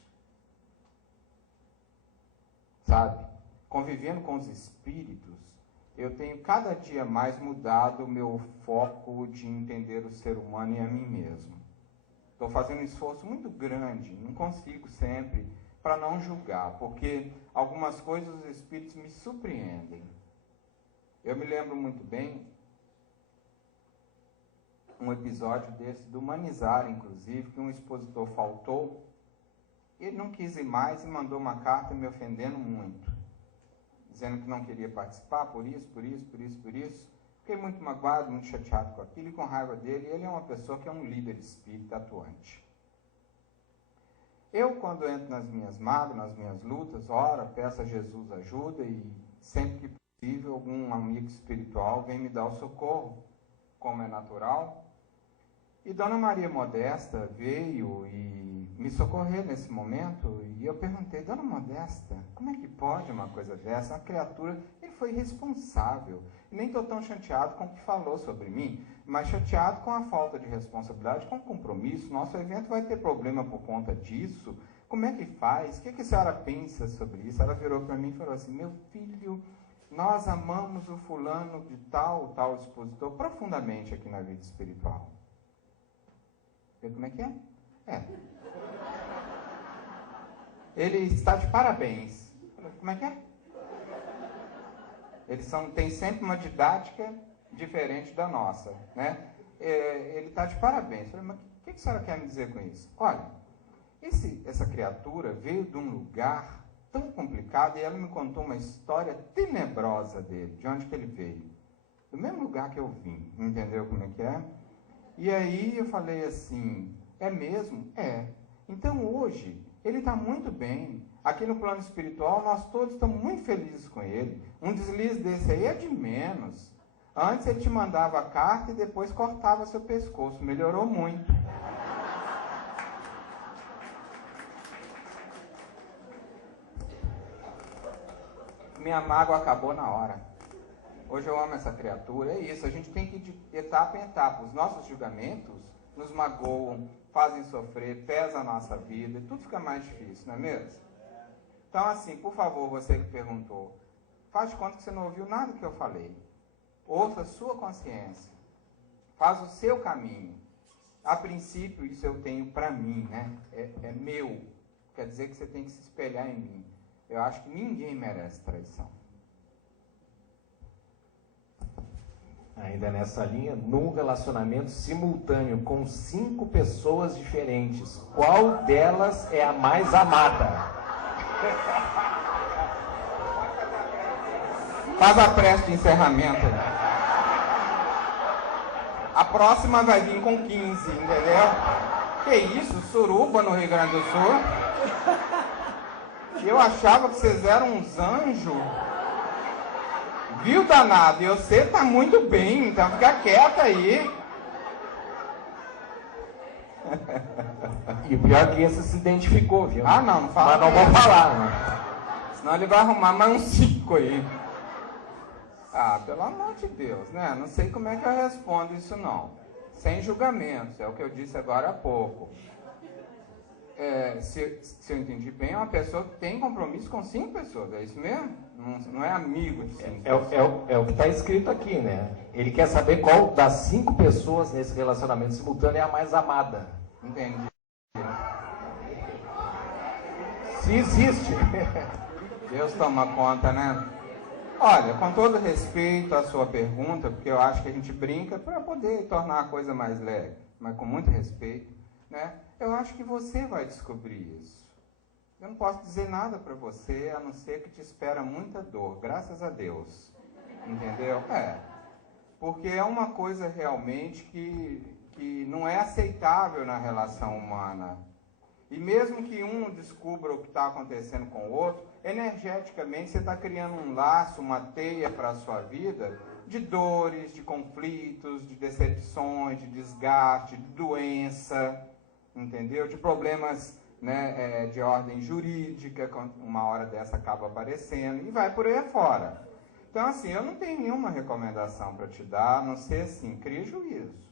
Sabe? Convivendo com os espíritos, eu tenho cada dia mais mudado o meu foco de entender o ser humano e a mim mesmo. Estou fazendo um esforço muito grande, não consigo sempre, para não julgar, porque algumas coisas os espíritos me surpreendem. Eu me lembro muito bem um episódio desse, do Humanizar, inclusive, que um expositor faltou, ele não quis ir mais e mandou uma carta me ofendendo muito, dizendo que não queria participar por isso. Fiquei muito magoado, muito chateado com aquilo e com raiva dele. Ele é uma pessoa que é um líder espírita atuante. Eu, quando entro nas minhas mágoas, nas minhas lutas, oro, peço a Jesus ajuda e sempre que possível algum amigo espiritual vem me dar o socorro, como é natural. E Dona Maria Modesta veio e me socorrer nesse momento, e eu perguntei, Dona Modesta, como é que pode uma coisa dessa? Uma criatura, ele foi irresponsável. E nem estou tão chateado com o que falou sobre mim, mas chateado com a falta de responsabilidade, com o compromisso. Nosso evento vai ter problema por conta disso. Como é que faz? O que a senhora pensa sobre isso? Ela virou para mim e falou assim, meu filho, nós amamos o fulano de tal expositor profundamente aqui na vida espiritual. Como é que é? Ele está de parabéns. Como é que é? Eles têm sempre uma didática diferente da nossa, né? Ele está de parabéns. Eu falei, mas o que a senhora quer me dizer com isso? Olha, essa criatura veio de um lugar tão complicado e ela me contou uma história tenebrosa dele, de onde que ele veio. Do mesmo lugar que eu vim, entendeu como é que é? E aí eu falei assim, é mesmo? É. Então hoje, ele está muito bem. Aqui no plano espiritual, nós todos estamos muito felizes com ele. Um deslize desse aí é de menos. Antes ele te mandava a carta e depois cortava seu pescoço. Melhorou muito. Minha mágoa acabou na hora. Hoje eu amo essa criatura, é isso, a gente tem que ir de etapa em etapa. Os nossos julgamentos nos magoam, fazem sofrer, pesam a nossa vida, e tudo fica mais difícil, não é mesmo? Então assim, por favor, você que perguntou, faz de conta que você não ouviu nada que eu falei. Ouça a sua consciência, faz o seu caminho. A princípio, isso eu tenho para mim, né? É meu, quer dizer que você tem que se espelhar em mim. Eu acho que ninguém merece traição. Ainda nessa linha, num relacionamento simultâneo com 5 pessoas diferentes, qual delas é a mais amada? Faz a prece de encerramento. A próxima vai vir com 15, entendeu? Que isso? Suruba no Rio Grande do Sul? Eu achava que vocês eram uns anjos. Viu, danado? E você tá muito bem, então fica quieta aí. E o pior é que esse se identificou, viu? Ah, não fala. Mas não vou falar, né? Senão ele vai arrumar mais uns 5 aí. Ah, pelo amor de Deus, né? Não sei como é que eu respondo isso não. Sem julgamentos, é o que eu disse agora há pouco. Se eu entendi bem, é uma pessoa que tem compromisso com 5 pessoas, é isso mesmo? Não é amigo de 5 pessoas. É o que está escrito aqui, né? Ele quer saber qual das 5 pessoas nesse relacionamento simultâneo é a mais amada. Entendi. Se existe. Deus toma conta, né? Olha, com todo respeito à sua pergunta, porque eu acho que a gente brinca para poder tornar a coisa mais leve, mas com muito respeito, né? Eu acho que você vai descobrir isso. Eu não posso dizer nada para você, a não ser que te espera muita dor, graças a Deus. Entendeu? Porque é uma coisa realmente que não é aceitável na relação humana. E mesmo que um descubra o que está acontecendo com o outro, energeticamente você está criando um laço, uma teia para a sua vida de dores, de conflitos, de decepções, de desgaste, de doença, entendeu? De problemas, né, de ordem jurídica, uma hora dessa acaba aparecendo, e vai por aí afora. Então, assim, eu não tenho nenhuma recomendação para te dar, a não ser assim, crie juízo.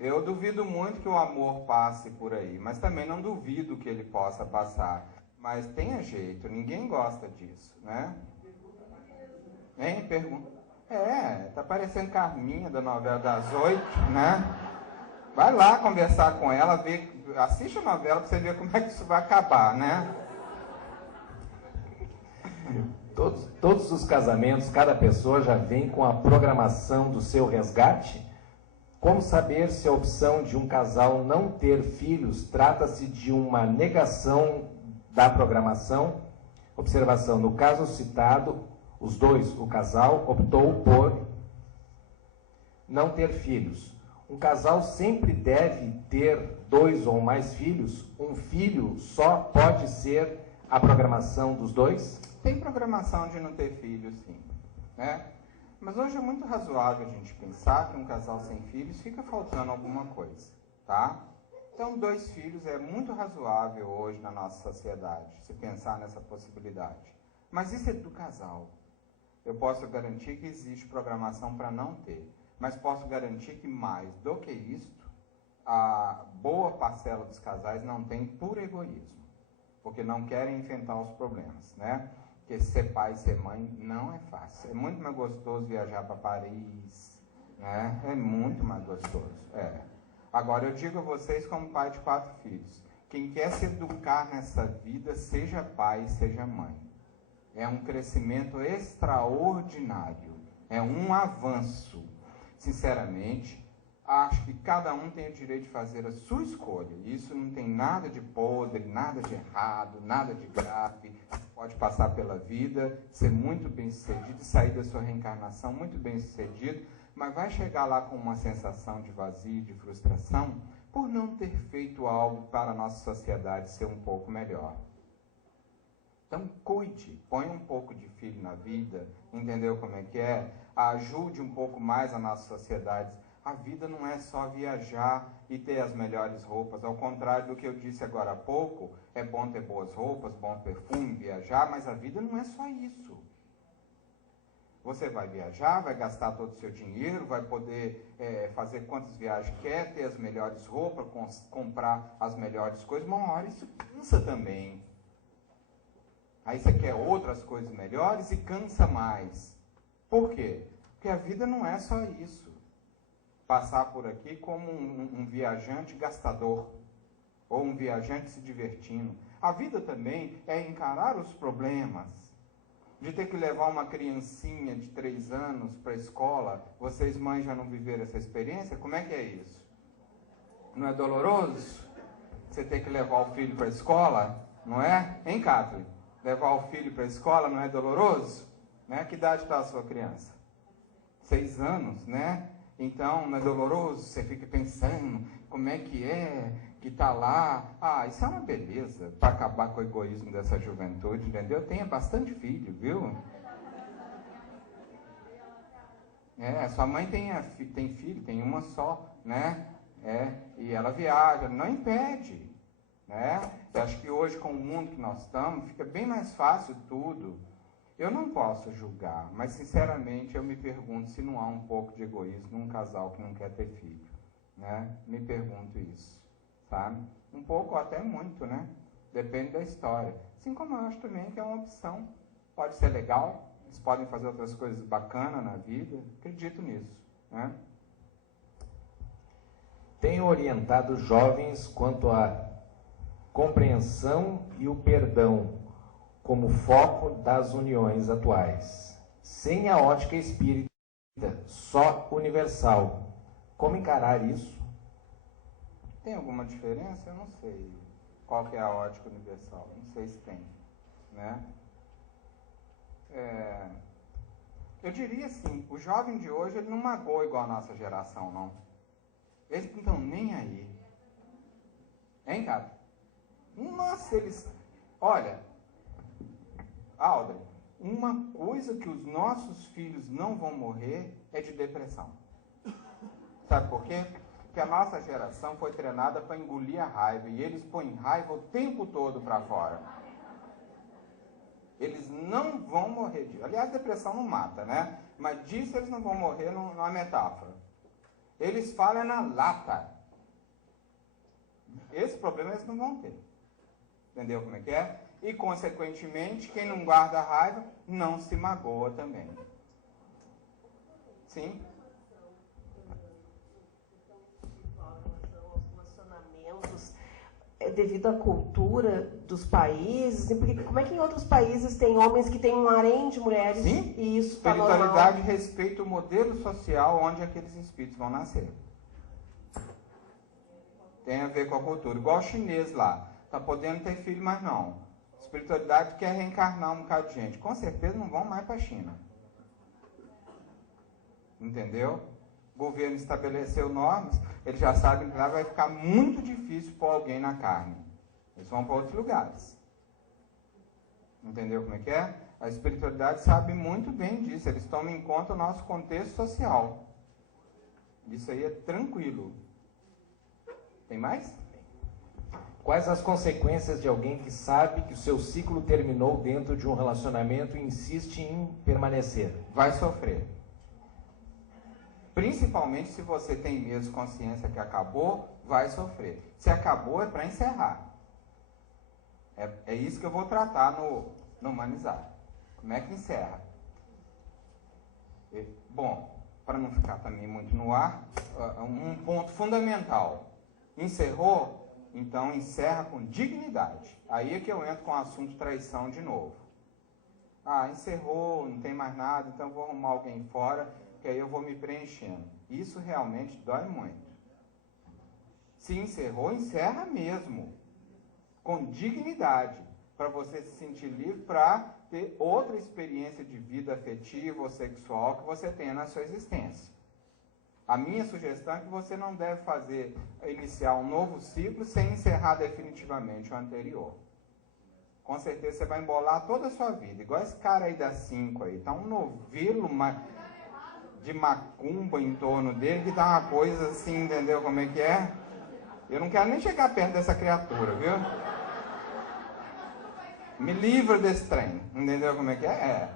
Eu duvido muito que o amor passe por aí, mas também não duvido que ele possa passar. Mas tenha jeito, ninguém gosta disso, né? Hein? Pergunta. Tá parecendo Carminha da novela das 8, né? Vai lá conversar com ela, assiste a novela para você ver como é que isso vai acabar, né? Todos os casamentos, cada pessoa já vem com a programação do seu resgate. Como saber se a opção de um casal não ter filhos trata-se de uma negação da programação? Observação: no caso citado, os dois, o casal, optou por não ter filhos. Um casal sempre deve ter 2 ou mais filhos? Um filho só pode ser a programação dos dois? Tem programação de não ter filhos, sim, né? Mas hoje é muito razoável a gente pensar que um casal sem filhos fica faltando alguma coisa, tá? Então, 2 filhos é muito razoável hoje na nossa sociedade, se pensar nessa possibilidade. Mas isso é do casal. Eu posso garantir que existe programação para não ter, mas posso garantir que mais do que isto, a boa parcela dos casais não tem por egoísmo, porque não querem enfrentar os problemas, né? Porque ser pai e ser mãe não é fácil. É muito mais gostoso viajar para Paris, né? É muito mais gostoso. Agora, eu digo a vocês como pai de 4 filhos, quem quer se educar nessa vida, seja pai, seja mãe. É um crescimento extraordinário. É um avanço. Sinceramente, acho que cada um tem o direito de fazer a sua escolha. Isso não tem nada de podre, nada de errado, nada de grave. Pode passar pela vida, ser muito bem-sucedido, sair da sua reencarnação muito bem-sucedido, mas vai chegar lá com uma sensação de vazio, de frustração, por não ter feito algo para a nossa sociedade ser um pouco melhor. Então, cuide, põe um pouco de filho na vida, entendeu como é que é? Ajude um pouco mais a nossa sociedade. A vida não é só viajar e ter as melhores roupas. Ao contrário do que eu disse agora há pouco, é bom ter boas roupas, bom perfume, viajar, mas a vida não é só isso. Você vai viajar, vai gastar todo o seu dinheiro, vai poder fazer quantas viagens quer, ter as melhores roupas, comprar as melhores coisas. Uma hora isso cansa também. Aí você quer outras coisas melhores e cansa mais. Por quê? Porque a vida não é só isso. Passar por aqui como um viajante gastador, ou um viajante se divertindo. A vida também é encarar os problemas, de ter que levar uma criancinha de 3 anos para a escola. Vocês mães já não viveram essa experiência? Como é que é isso? Não é doloroso? Você ter que levar o filho para a escola, não é? Hein, Kathleen? Levar o filho para a escola não é doloroso? Né? Que idade está a sua criança? 6 anos, né? Então, não é doloroso? Você fica pensando como é que está lá. Ah, isso é uma beleza para acabar com o egoísmo dessa juventude, entendeu? Tenha bastante filho, viu? Sua mãe tem filho, tem uma só, né? E ela viaja, não impede, né? Eu acho que hoje, com o mundo que nós estamos, fica bem mais fácil tudo. Eu não posso julgar, mas sinceramente eu me pergunto se não há um pouco de egoísmo num casal que não quer ter filho, né? Me pergunto isso, sabe? Um pouco ou até muito, né? Depende da história. Assim como eu acho também que é uma opção. Pode ser legal, eles podem fazer outras coisas bacanas na vida, acredito nisso, né? Tenho orientado jovens quanto à compreensão e o perdão como foco das uniões atuais, sem a ótica espírita, só universal. Como encarar isso? Tem alguma diferença? Eu não sei qual que é a ótica universal, não sei se tem, né? Eu diria assim, o jovem de hoje ele não magoa igual a nossa geração, não. Eles não estão nem aí. Hein, cara? Nossa, eles... Olha, Aldrin, uma coisa que os nossos filhos não vão morrer é de depressão. Sabe por quê? Porque a nossa geração foi treinada para engolir a raiva e eles põem raiva o tempo todo para fora. Eles não vão morrer disso. Aliás, depressão não mata, né? Mas disso eles não vão morrer numa metáfora. Eles falam na lata. Esse problema eles não vão ter. Entendeu como é que é? E, consequentemente, quem não guarda raiva, não se magoa também. Sim? Relacionamentos devido à cultura dos países, porque como é que em outros países tem homens que têm um harém de mulheres? Sim. E isso está normal? Espiritualidade respeita o modelo social onde aqueles espíritos vão nascer. Tem a ver com a cultura. Igual o chinês lá. Está podendo ter filho, mas não. Espiritualidade quer reencarnar um bocado de gente. Com certeza não vão mais para a China. Entendeu? O governo estabeleceu normas, eles já sabem que lá vai ficar muito difícil pôr alguém na carne. Eles vão para outros lugares. Entendeu como é que é? A espiritualidade sabe muito bem disso. Eles tomam em conta o nosso contexto social. Isso aí é tranquilo. Tem mais? Quais as consequências de alguém que sabe que o seu ciclo terminou dentro de um relacionamento e insiste em permanecer? Vai sofrer. Principalmente se você tem mesmo consciência que acabou, vai sofrer. Se acabou, é para encerrar. É isso que eu vou tratar no Humanizar. Como é que encerra? Bom, para não ficar também muito no ar, um ponto fundamental. Encerrou? Então encerra com dignidade. Aí é que eu entro com o assunto traição de novo. Ah, encerrou, não tem mais nada, então vou arrumar alguém fora, que aí eu vou me preenchendo. Isso realmente dói muito. Se encerrou, encerra mesmo. Com dignidade. Para você se sentir livre para ter outra experiência de vida afetiva ou sexual que você tenha na sua existência. A minha sugestão é que você não deve iniciar um novo ciclo sem encerrar definitivamente o anterior. Com certeza você vai embolar toda a sua vida. Igual esse cara aí das 5 aí. Tá um novelo de macumba em torno dele que dá uma coisa assim, entendeu como é que é? Eu não quero nem chegar perto dessa criatura, viu? Me livra desse trem, entendeu como é que é?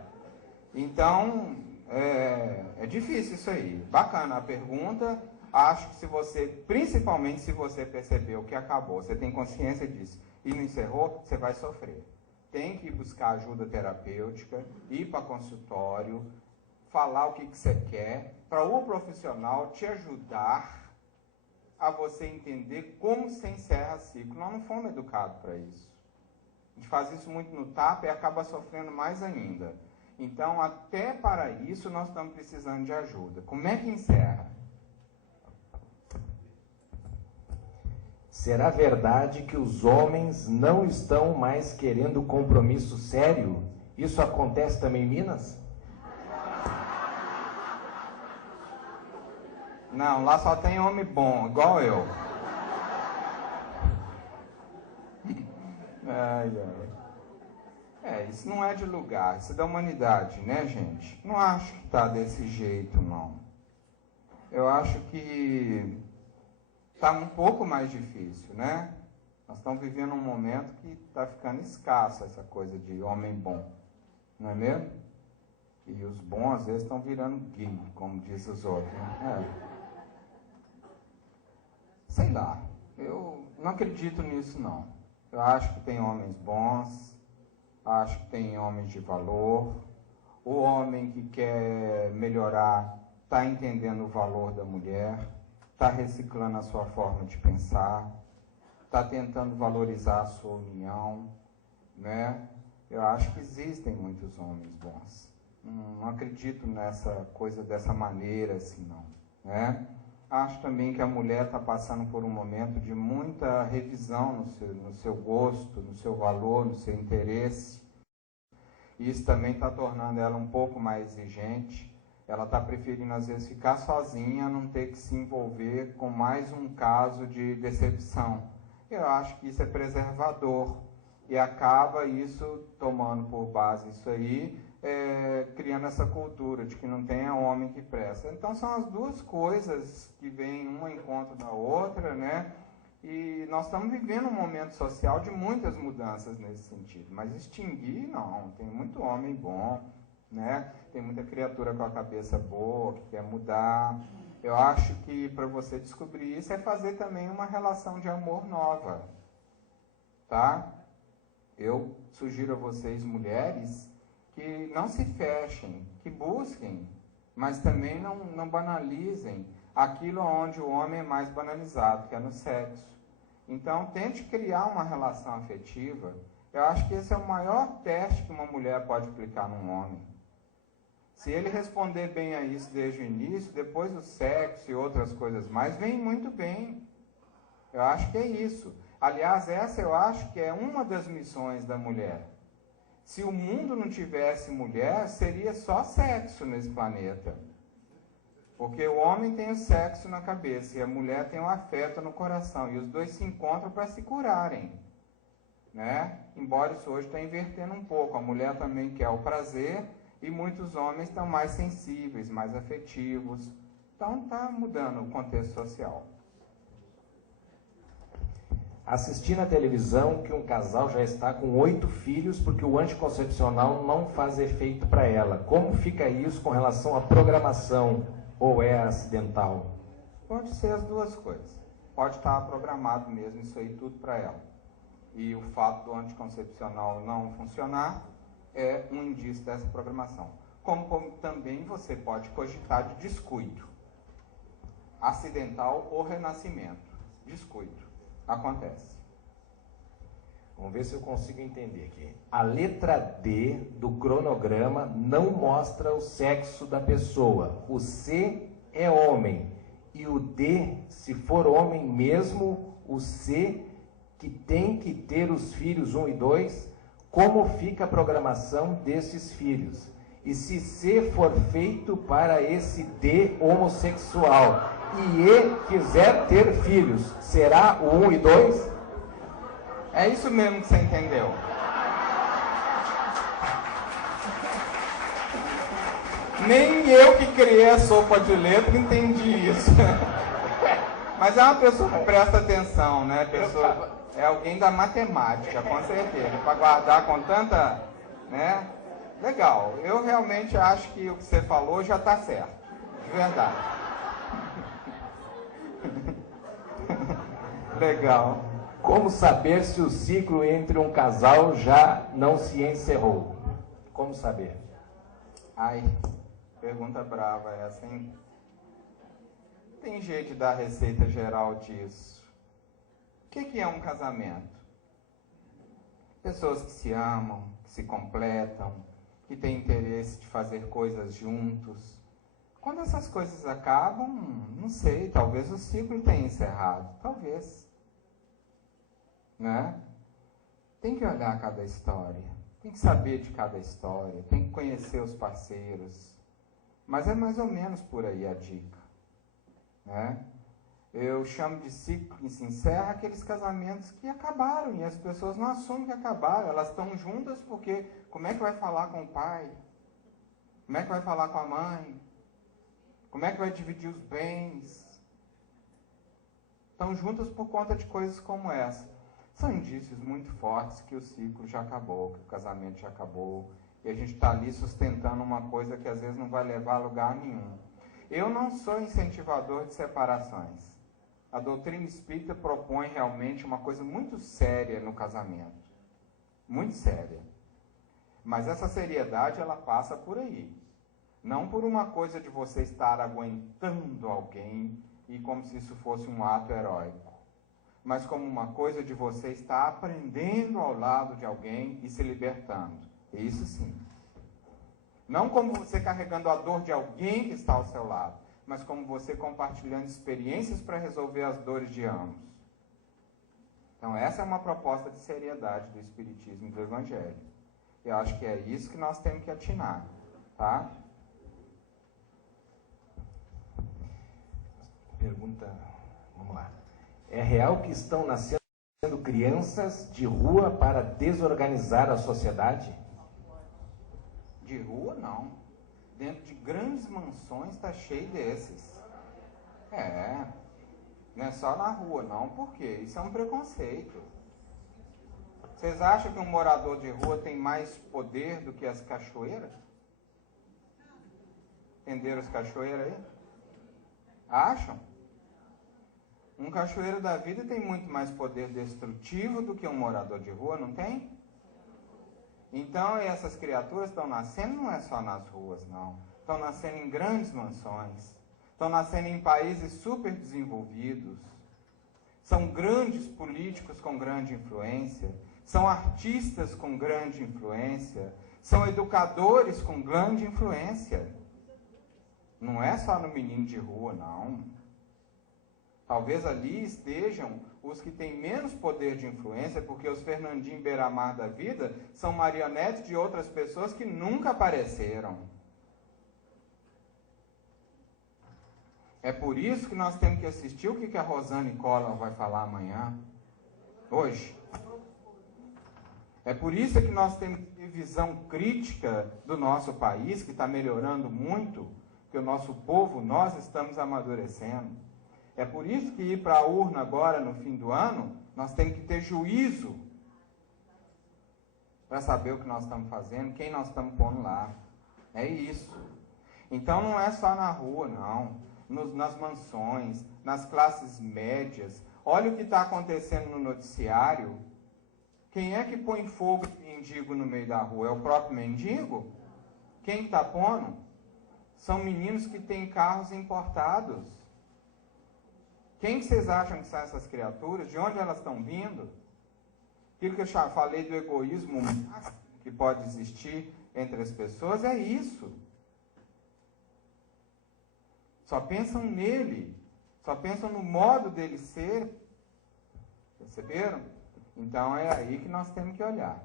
Então... É difícil isso aí. Bacana a pergunta. Acho que principalmente se você percebeu que acabou, você tem consciência disso e não encerrou, você vai sofrer. Tem que buscar ajuda terapêutica, ir para consultório, falar o que você quer, para o profissional te ajudar a você entender como se encerra ciclo. Nós não fomos educados para isso. A gente faz isso muito no tapa e acaba sofrendo mais ainda. Então, até para isso, nós estamos precisando de ajuda. Como é que encerra? Será verdade que os homens não estão mais querendo compromisso sério? Isso acontece também em Minas? Não, lá só tem homem bom, igual eu. Ai, ai. Isso não é de lugar, isso é da humanidade, né, gente? Não acho que está desse jeito, não. Eu acho que está um pouco mais difícil, né? Nós estamos vivendo um momento que está ficando escasso essa coisa de homem bom. não é mesmo? E os bons, às vezes, estão virando gay, como dizem os outros. Né? Sei lá, eu não acredito nisso, não. Eu acho que tem homens bons, acho que tem homens de valor. O homem que quer melhorar está entendendo o valor da mulher, está reciclando a sua forma de pensar, está tentando valorizar a sua união, né? Eu acho que existem muitos homens bons. Não acredito nessa coisa dessa maneira, assim, não. Né? Acho também que a mulher está passando por um momento de muita revisão no seu gosto, no seu valor, no seu interesse. Isso também está tornando ela um pouco mais exigente. Ela está preferindo, às vezes, ficar sozinha, não ter que se envolver com mais um caso de decepção. Eu acho que isso é preservador. E acaba isso, tomando por base isso aí, criando essa cultura de que não tem homem que presta. Então são as duas coisas que vêm uma em conta da outra, né? E nós estamos vivendo um momento social de muitas mudanças nesse sentido. Mas extinguir, não. Tem muito homem bom, né? Tem muita criatura com a cabeça boa, que quer mudar. Eu acho que para você descobrir isso é fazer também uma relação de amor nova, tá? Eu sugiro a vocês, mulheres, que não se fechem, que busquem, mas também não banalizem aquilo onde o homem é mais banalizado, que é no sexo. Então, tente criar uma relação afetiva. Eu acho que esse é o maior teste que uma mulher pode aplicar num homem. Se ele responder bem a isso desde o início, depois o sexo e outras coisas mais, vem muito bem. Eu acho que é isso. Aliás, essa eu acho que é uma das missões da mulher. Se o mundo não tivesse mulher, seria só sexo nesse planeta. Porque o homem tem o sexo na cabeça e a mulher tem o afeto no coração. E os dois se encontram para se curarem. Né? Embora isso hoje está invertendo um pouco. A mulher também quer o prazer e muitos homens estão mais sensíveis, mais afetivos. Então está mudando o contexto social. Assisti na televisão que um casal já está com 8 filhos porque o anticoncepcional não faz efeito para ela. Como fica isso com relação à programação? Ou é acidental? Pode ser as duas coisas. Pode estar programado mesmo isso aí tudo para ela. E o fato do anticoncepcional não funcionar é um indício dessa programação. Como também você pode cogitar de descuido. Acidental ou renascimento. Descuido. Acontece. Vamos ver se eu consigo entender aqui. A letra D do cronograma não mostra o sexo da pessoa. O C é homem. E o D, se for homem mesmo, o C, que tem que ter os filhos 1 e 2, como fica a programação desses filhos? E se C for feito para esse D homossexual e E quiser ter filhos, será o 1 e 2? É isso mesmo que você entendeu. Nem eu que criei a sopa de letra entendi isso. Mas é uma pessoa que presta atenção, né? É alguém da matemática, com certeza. Para guardar com tanta... né? Legal. Eu realmente acho que o que você falou já está certo. De verdade. Legal. Como saber se o ciclo entre um casal já não se encerrou? Como saber? Ai, pergunta brava essa, hein? Tem jeito de dar receita geral disso. O que é um casamento? Pessoas que se amam, que se completam, que têm interesse de fazer coisas juntos. Quando essas coisas acabam, não sei, talvez o ciclo tenha encerrado. Talvez. Né? Tem que olhar cada história, tem que saber de cada história, tem que conhecer os parceiros. Mas é mais ou menos por aí a dica. Né? Eu chamo de ciclo que se encerra aqueles casamentos que acabaram e as pessoas não assumem que acabaram. Elas estão juntas porque como é que vai falar com o pai? Como é que vai falar com a mãe? Como é que vai dividir os bens? Estão juntas por conta de coisas como essa. São indícios muito fortes que o ciclo já acabou, que o casamento já acabou. E a gente está ali sustentando uma coisa que às vezes não vai levar a lugar nenhum. Eu não sou incentivador de separações. A doutrina espírita propõe realmente uma coisa muito séria no casamento. Muito séria. Mas essa seriedade, ela passa por aí. Não por uma coisa de você estar aguentando alguém e como se isso fosse um ato heróico. Mas como uma coisa de você estar aprendendo ao lado de alguém e se libertando. Isso sim. Não como você carregando a dor de alguém que está ao seu lado, mas como você compartilhando experiências para resolver as dores de ambos. Então essa é uma proposta de seriedade do Espiritismo e do Evangelho. Eu acho que é isso que nós temos que atinar, tá? Pergunta, vamos lá. É real que estão nascendo crianças de rua para desorganizar a sociedade? De rua, não. Dentro de grandes mansões está cheio desses. Não é só na rua, não. Por quê? Isso é um preconceito. Vocês acham que um morador de rua tem mais poder do que as cachoeiras? Entenderam as cachoeiras aí? Acham? Um cachoeiro da vida tem muito mais poder destrutivo do que um morador de rua, não tem? Então, essas criaturas estão nascendo não é só nas ruas, não. Estão nascendo em grandes mansões. Estão nascendo em países super desenvolvidos. São grandes políticos com grande influência. São artistas com grande influência. São educadores com grande influência. Não é só no menino de rua, não. Talvez ali estejam os que têm menos poder de influência, porque os Fernandinho Beiramar da vida são marionetes de outras pessoas que nunca apareceram. É por isso que nós temos que assistir o que a Rosane Collor vai falar amanhã, hoje. É por isso que nós temos que ter visão crítica do nosso país, que está melhorando muito, que o nosso povo, nós estamos amadurecendo. É por isso que ir para a urna agora, no fim do ano, nós temos que ter juízo para saber o que nós estamos fazendo, quem nós estamos pondo lá. É isso. Então não é só na rua, não. Nas mansões, nas classes médias. Olha o que está acontecendo no noticiário. Quem é que põe fogo de mendigo no meio da rua? É o próprio mendigo? Quem está pondo? São meninos que têm carros importados. Quem que vocês acham que são essas criaturas? De onde elas estão vindo? Aquilo que eu já falei do egoísmo que pode existir entre as pessoas é isso. Só pensam nele. Só pensam no modo dele ser. Perceberam? Então é aí que nós temos que olhar.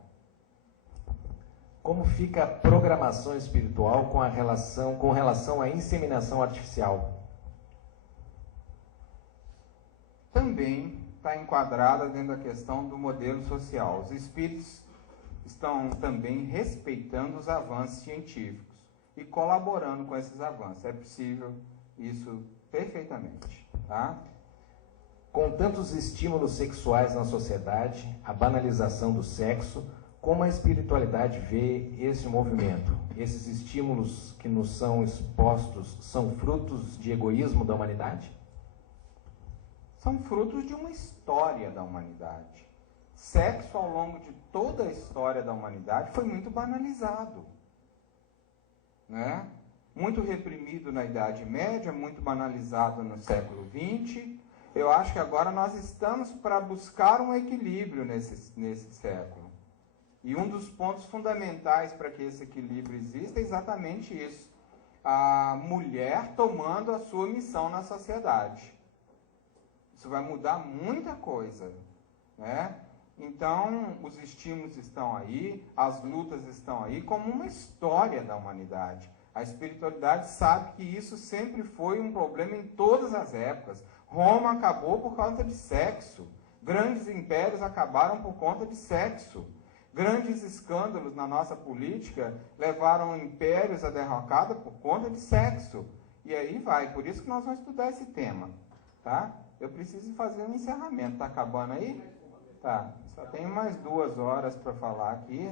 Como fica a programação espiritual com relação à inseminação artificial? Também está enquadrada dentro da questão do modelo social. Os espíritos estão também respeitando os avanços científicos e colaborando com esses avanços. É possível isso perfeitamente, tá? Com tantos estímulos sexuais na sociedade, a banalização do sexo, como a espiritualidade vê esse movimento? Esses estímulos que nos são expostos são frutos de egoísmo da humanidade? São frutos de uma história da humanidade. Sexo, ao longo de toda a história da humanidade, foi muito banalizado. Né? Muito reprimido na Idade Média, muito banalizado no século XX. Eu acho que agora nós estamos para buscar um equilíbrio nesse século. E um dos pontos fundamentais para que esse equilíbrio exista é exatamente isso. A mulher tomando a sua missão na sociedade. Isso vai mudar muita coisa, né? Então, os estímulos estão aí, as lutas estão aí, como uma história da humanidade. A espiritualidade sabe que isso sempre foi um problema em todas as épocas. Roma acabou por causa de sexo. Grandes impérios acabaram por conta de sexo. Grandes escândalos na nossa política levaram impérios à derrocada por conta de sexo. E aí vai, por isso que nós vamos estudar esse tema, tá? Eu preciso fazer um encerramento. Está acabando aí? Tá. Só tenho mais 2 horas para falar aqui.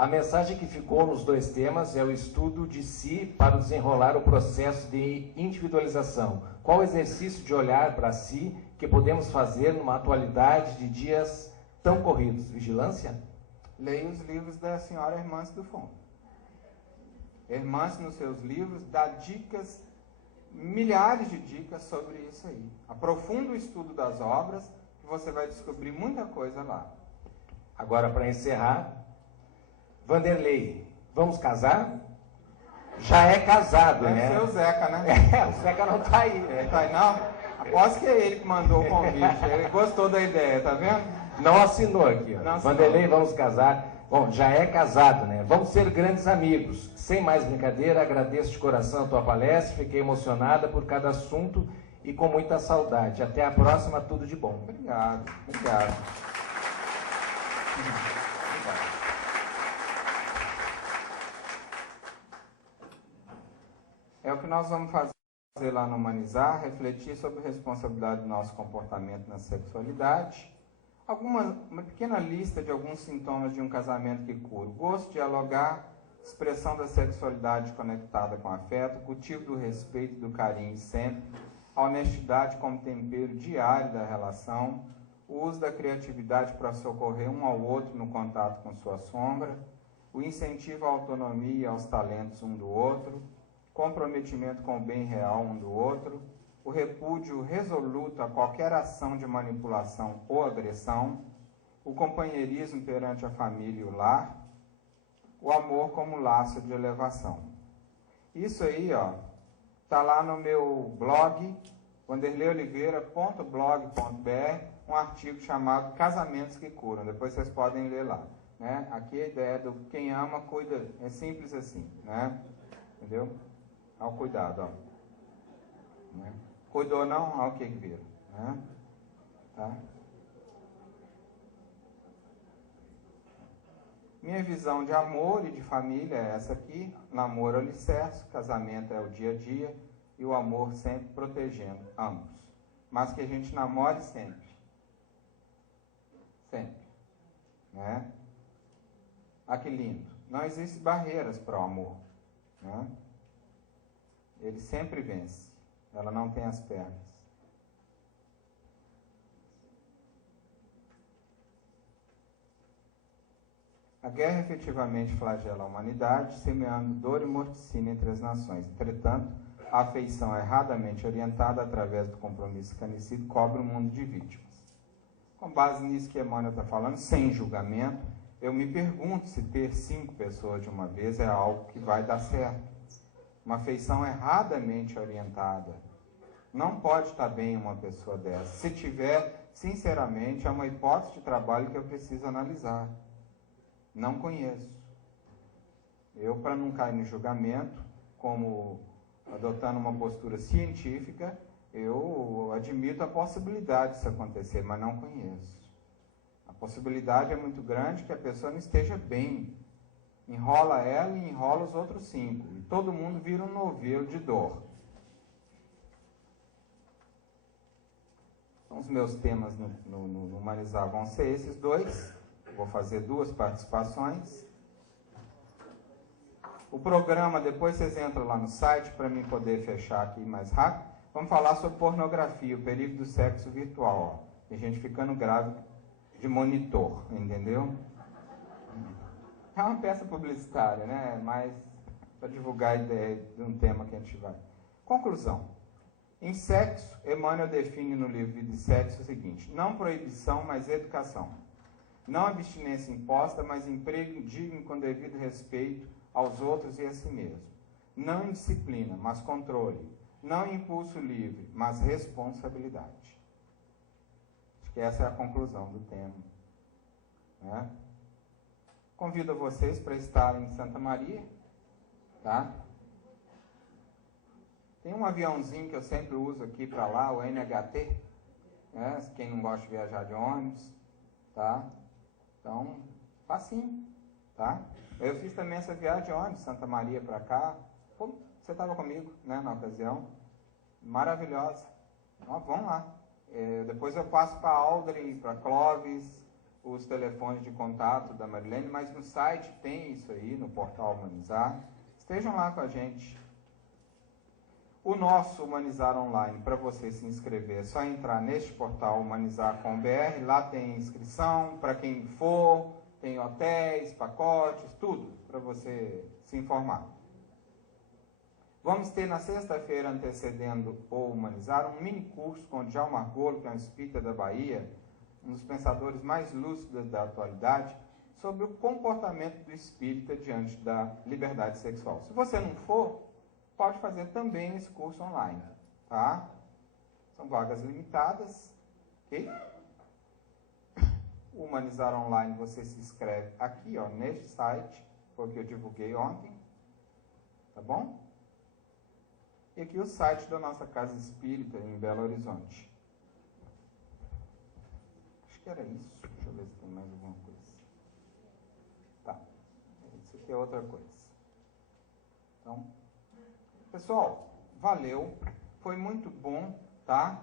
A mensagem que ficou nos 2 temas é o estudo de si para desenrolar o processo de individualização. Qual o exercício de olhar para si que podemos fazer numa atualidade de dias tão corridos? Vigilância? Leia os livros da senhora Hermance do Fundo. Hermance, nos seus livros, dá dicas, milhares de dicas sobre isso aí. Aprofunda o estudo das obras, que você vai descobrir muita coisa lá. Agora, para encerrar, Vanderlei, vamos casar? Já é casado, Deve né? ser o Zeca, né? O Zeca não está aí. Tá aí não? Aposto que é ele que mandou o convite. Ele gostou da ideia, tá vendo? Não assinou aqui, ó. Não assinou. Vanderlei, vamos casar. Bom, já é casado, né? Vamos ser grandes amigos. Sem mais brincadeira, agradeço de coração a tua palestra, fiquei emocionada por cada assunto e com muita saudade. Até a próxima, tudo de bom. Obrigado, obrigado. É o que nós vamos fazer lá no Humanizar, refletir sobre a responsabilidade do nosso comportamento na sexualidade. Uma pequena lista de alguns sintomas de um casamento que cura. Gosto, dialogar, expressão da sexualidade conectada com afeto, cultivo do respeito e do carinho sempre, a honestidade como tempero diário da relação, o uso da criatividade para socorrer um ao outro no contato com sua sombra, o incentivo à autonomia e aos talentos um do outro, comprometimento com o bem real um do outro, o repúdio resoluto a qualquer ação de manipulação ou agressão, o companheirismo perante a família e o lar, o amor como laço de elevação. Isso aí, ó, tá lá no meu blog, wanderleioliveira.blog.br, um artigo chamado Casamentos que Curam. Depois vocês podem ler lá, né? Aqui a ideia do quem ama, cuida, é simples assim, né? Entendeu? Ao cuidado, ó. Né? Cuidou não, ao que vira, né? Tá? Minha visão de amor e de família é essa aqui. Namoro é alicerce, casamento é o dia a dia e o amor sempre protegendo ambos. Mas que a gente namore sempre. Sempre. Né? Ah, que lindo. Não existem barreiras para o amor. Né? Ele sempre vence. Ela não tem as pernas. A guerra efetivamente flagela a humanidade, semeando dor e morticínio entre as nações. Entretanto, a afeição erradamente orientada através do compromisso escarnecido cobre o mundo de vítimas. Com base nisso que Emmanuel está falando, sem julgamento, eu me pergunto se ter 5 pessoas de uma vez é algo que vai dar certo. Uma afeição erradamente orientada. Não pode estar bem uma pessoa dessa. Se tiver, sinceramente, é uma hipótese de trabalho que eu preciso analisar. Não conheço. Eu, para não cair no julgamento, como adotando uma postura científica, eu admito a possibilidade disso acontecer, mas não conheço. A possibilidade é muito grande que a pessoa não esteja bem. Enrola ela e enrola os outros 5. E todo mundo vira um novelo de dor. Então, os meus temas no Humanizar vão ser esses 2. Vou fazer 2 participações. O programa, depois vocês entram lá no site para mim poder fechar aqui mais rápido. Vamos falar sobre pornografia, o perigo do sexo virtual. Ó. Tem gente ficando grávida de monitor, entendeu? É uma peça publicitária, né? Mas para divulgar a ideia de um tema que a gente vai. Conclusão. Em sexo, Emmanuel define no livro Vida e Sexo o seguinte: não proibição, mas educação. Não abstinência imposta, mas emprego digno com devido respeito aos outros e a si mesmo. Não indisciplina, mas controle. Não impulso livre, mas responsabilidade. Acho que essa é a conclusão do tema. Né? Convido vocês para estarem em Santa Maria. Tá? Tem um aviãozinho que eu sempre uso aqui para lá, o NHT. Né? Quem não gosta de viajar de ônibus. Tá? Então, facinho, tá? Eu fiz também essa viagem de ônibus, Santa Maria para cá. Pô, você estava comigo, né, na ocasião. Maravilhosa. Então, vamos lá. Depois eu passo para Aldrin, para Clovis, os telefones de contato da Marilene, mas no site tem isso aí, no portal Humanizar. Estejam lá com a gente. O nosso Humanizar Online, para você se inscrever, é só entrar neste portal humanizar.com.br, lá tem inscrição para quem for, tem hotéis, pacotes, tudo para você se informar. Vamos ter na sexta-feira antecedendo o Humanizar um mini curso com o Djalma Argolo, que é um espírita da Bahia, um dos pensadores mais lúcidos da atualidade, sobre o comportamento do espírita diante da liberdade sexual. Se você não for, pode fazer também esse curso online, tá? São vagas limitadas, ok? O Humanizar Online você se inscreve aqui, ó, neste site, foi o que eu divulguei ontem, tá bom? E aqui o site da nossa Casa Espírita em Belo Horizonte. Acho que era isso. Deixa eu ver se tem mais alguma coisa. Tá. Isso aqui é outra coisa. Então, pessoal, valeu. Foi muito bom, tá?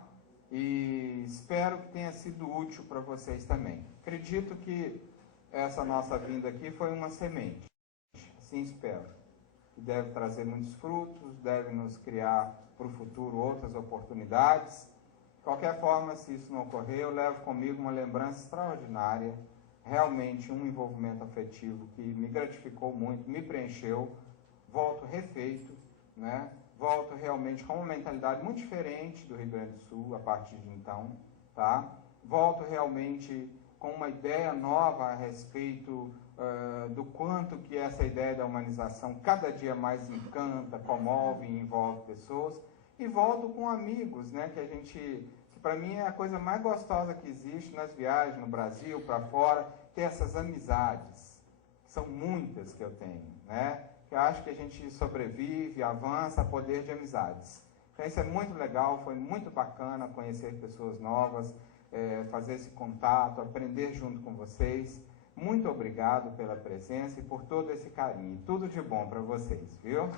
E espero que tenha sido útil para vocês também. Acredito que essa nossa vinda aqui foi uma semente. Assim espero. Que deve trazer muitos frutos, deve nos criar para o futuro outras oportunidades. De qualquer forma, se isso não ocorrer, eu levo comigo uma lembrança extraordinária, realmente um envolvimento afetivo que me gratificou muito, me preencheu, volto refeito, né? Volto realmente com uma mentalidade muito diferente do Rio Grande do Sul a partir de então, tá? Volto realmente com uma ideia nova a respeito do quanto que essa ideia da humanização cada dia mais encanta, comove e envolve pessoas, e volto com amigos, né, que para mim é a coisa mais gostosa que existe nas viagens no Brasil, para fora, ter essas amizades, são muitas que eu tenho, né, que eu acho que a gente sobrevive, avança a poder de amizades. Então isso é muito legal, foi muito bacana conhecer pessoas novas, fazer esse contato, aprender junto com vocês. Muito obrigado pela presença e por todo esse carinho. Tudo de bom para vocês, viu?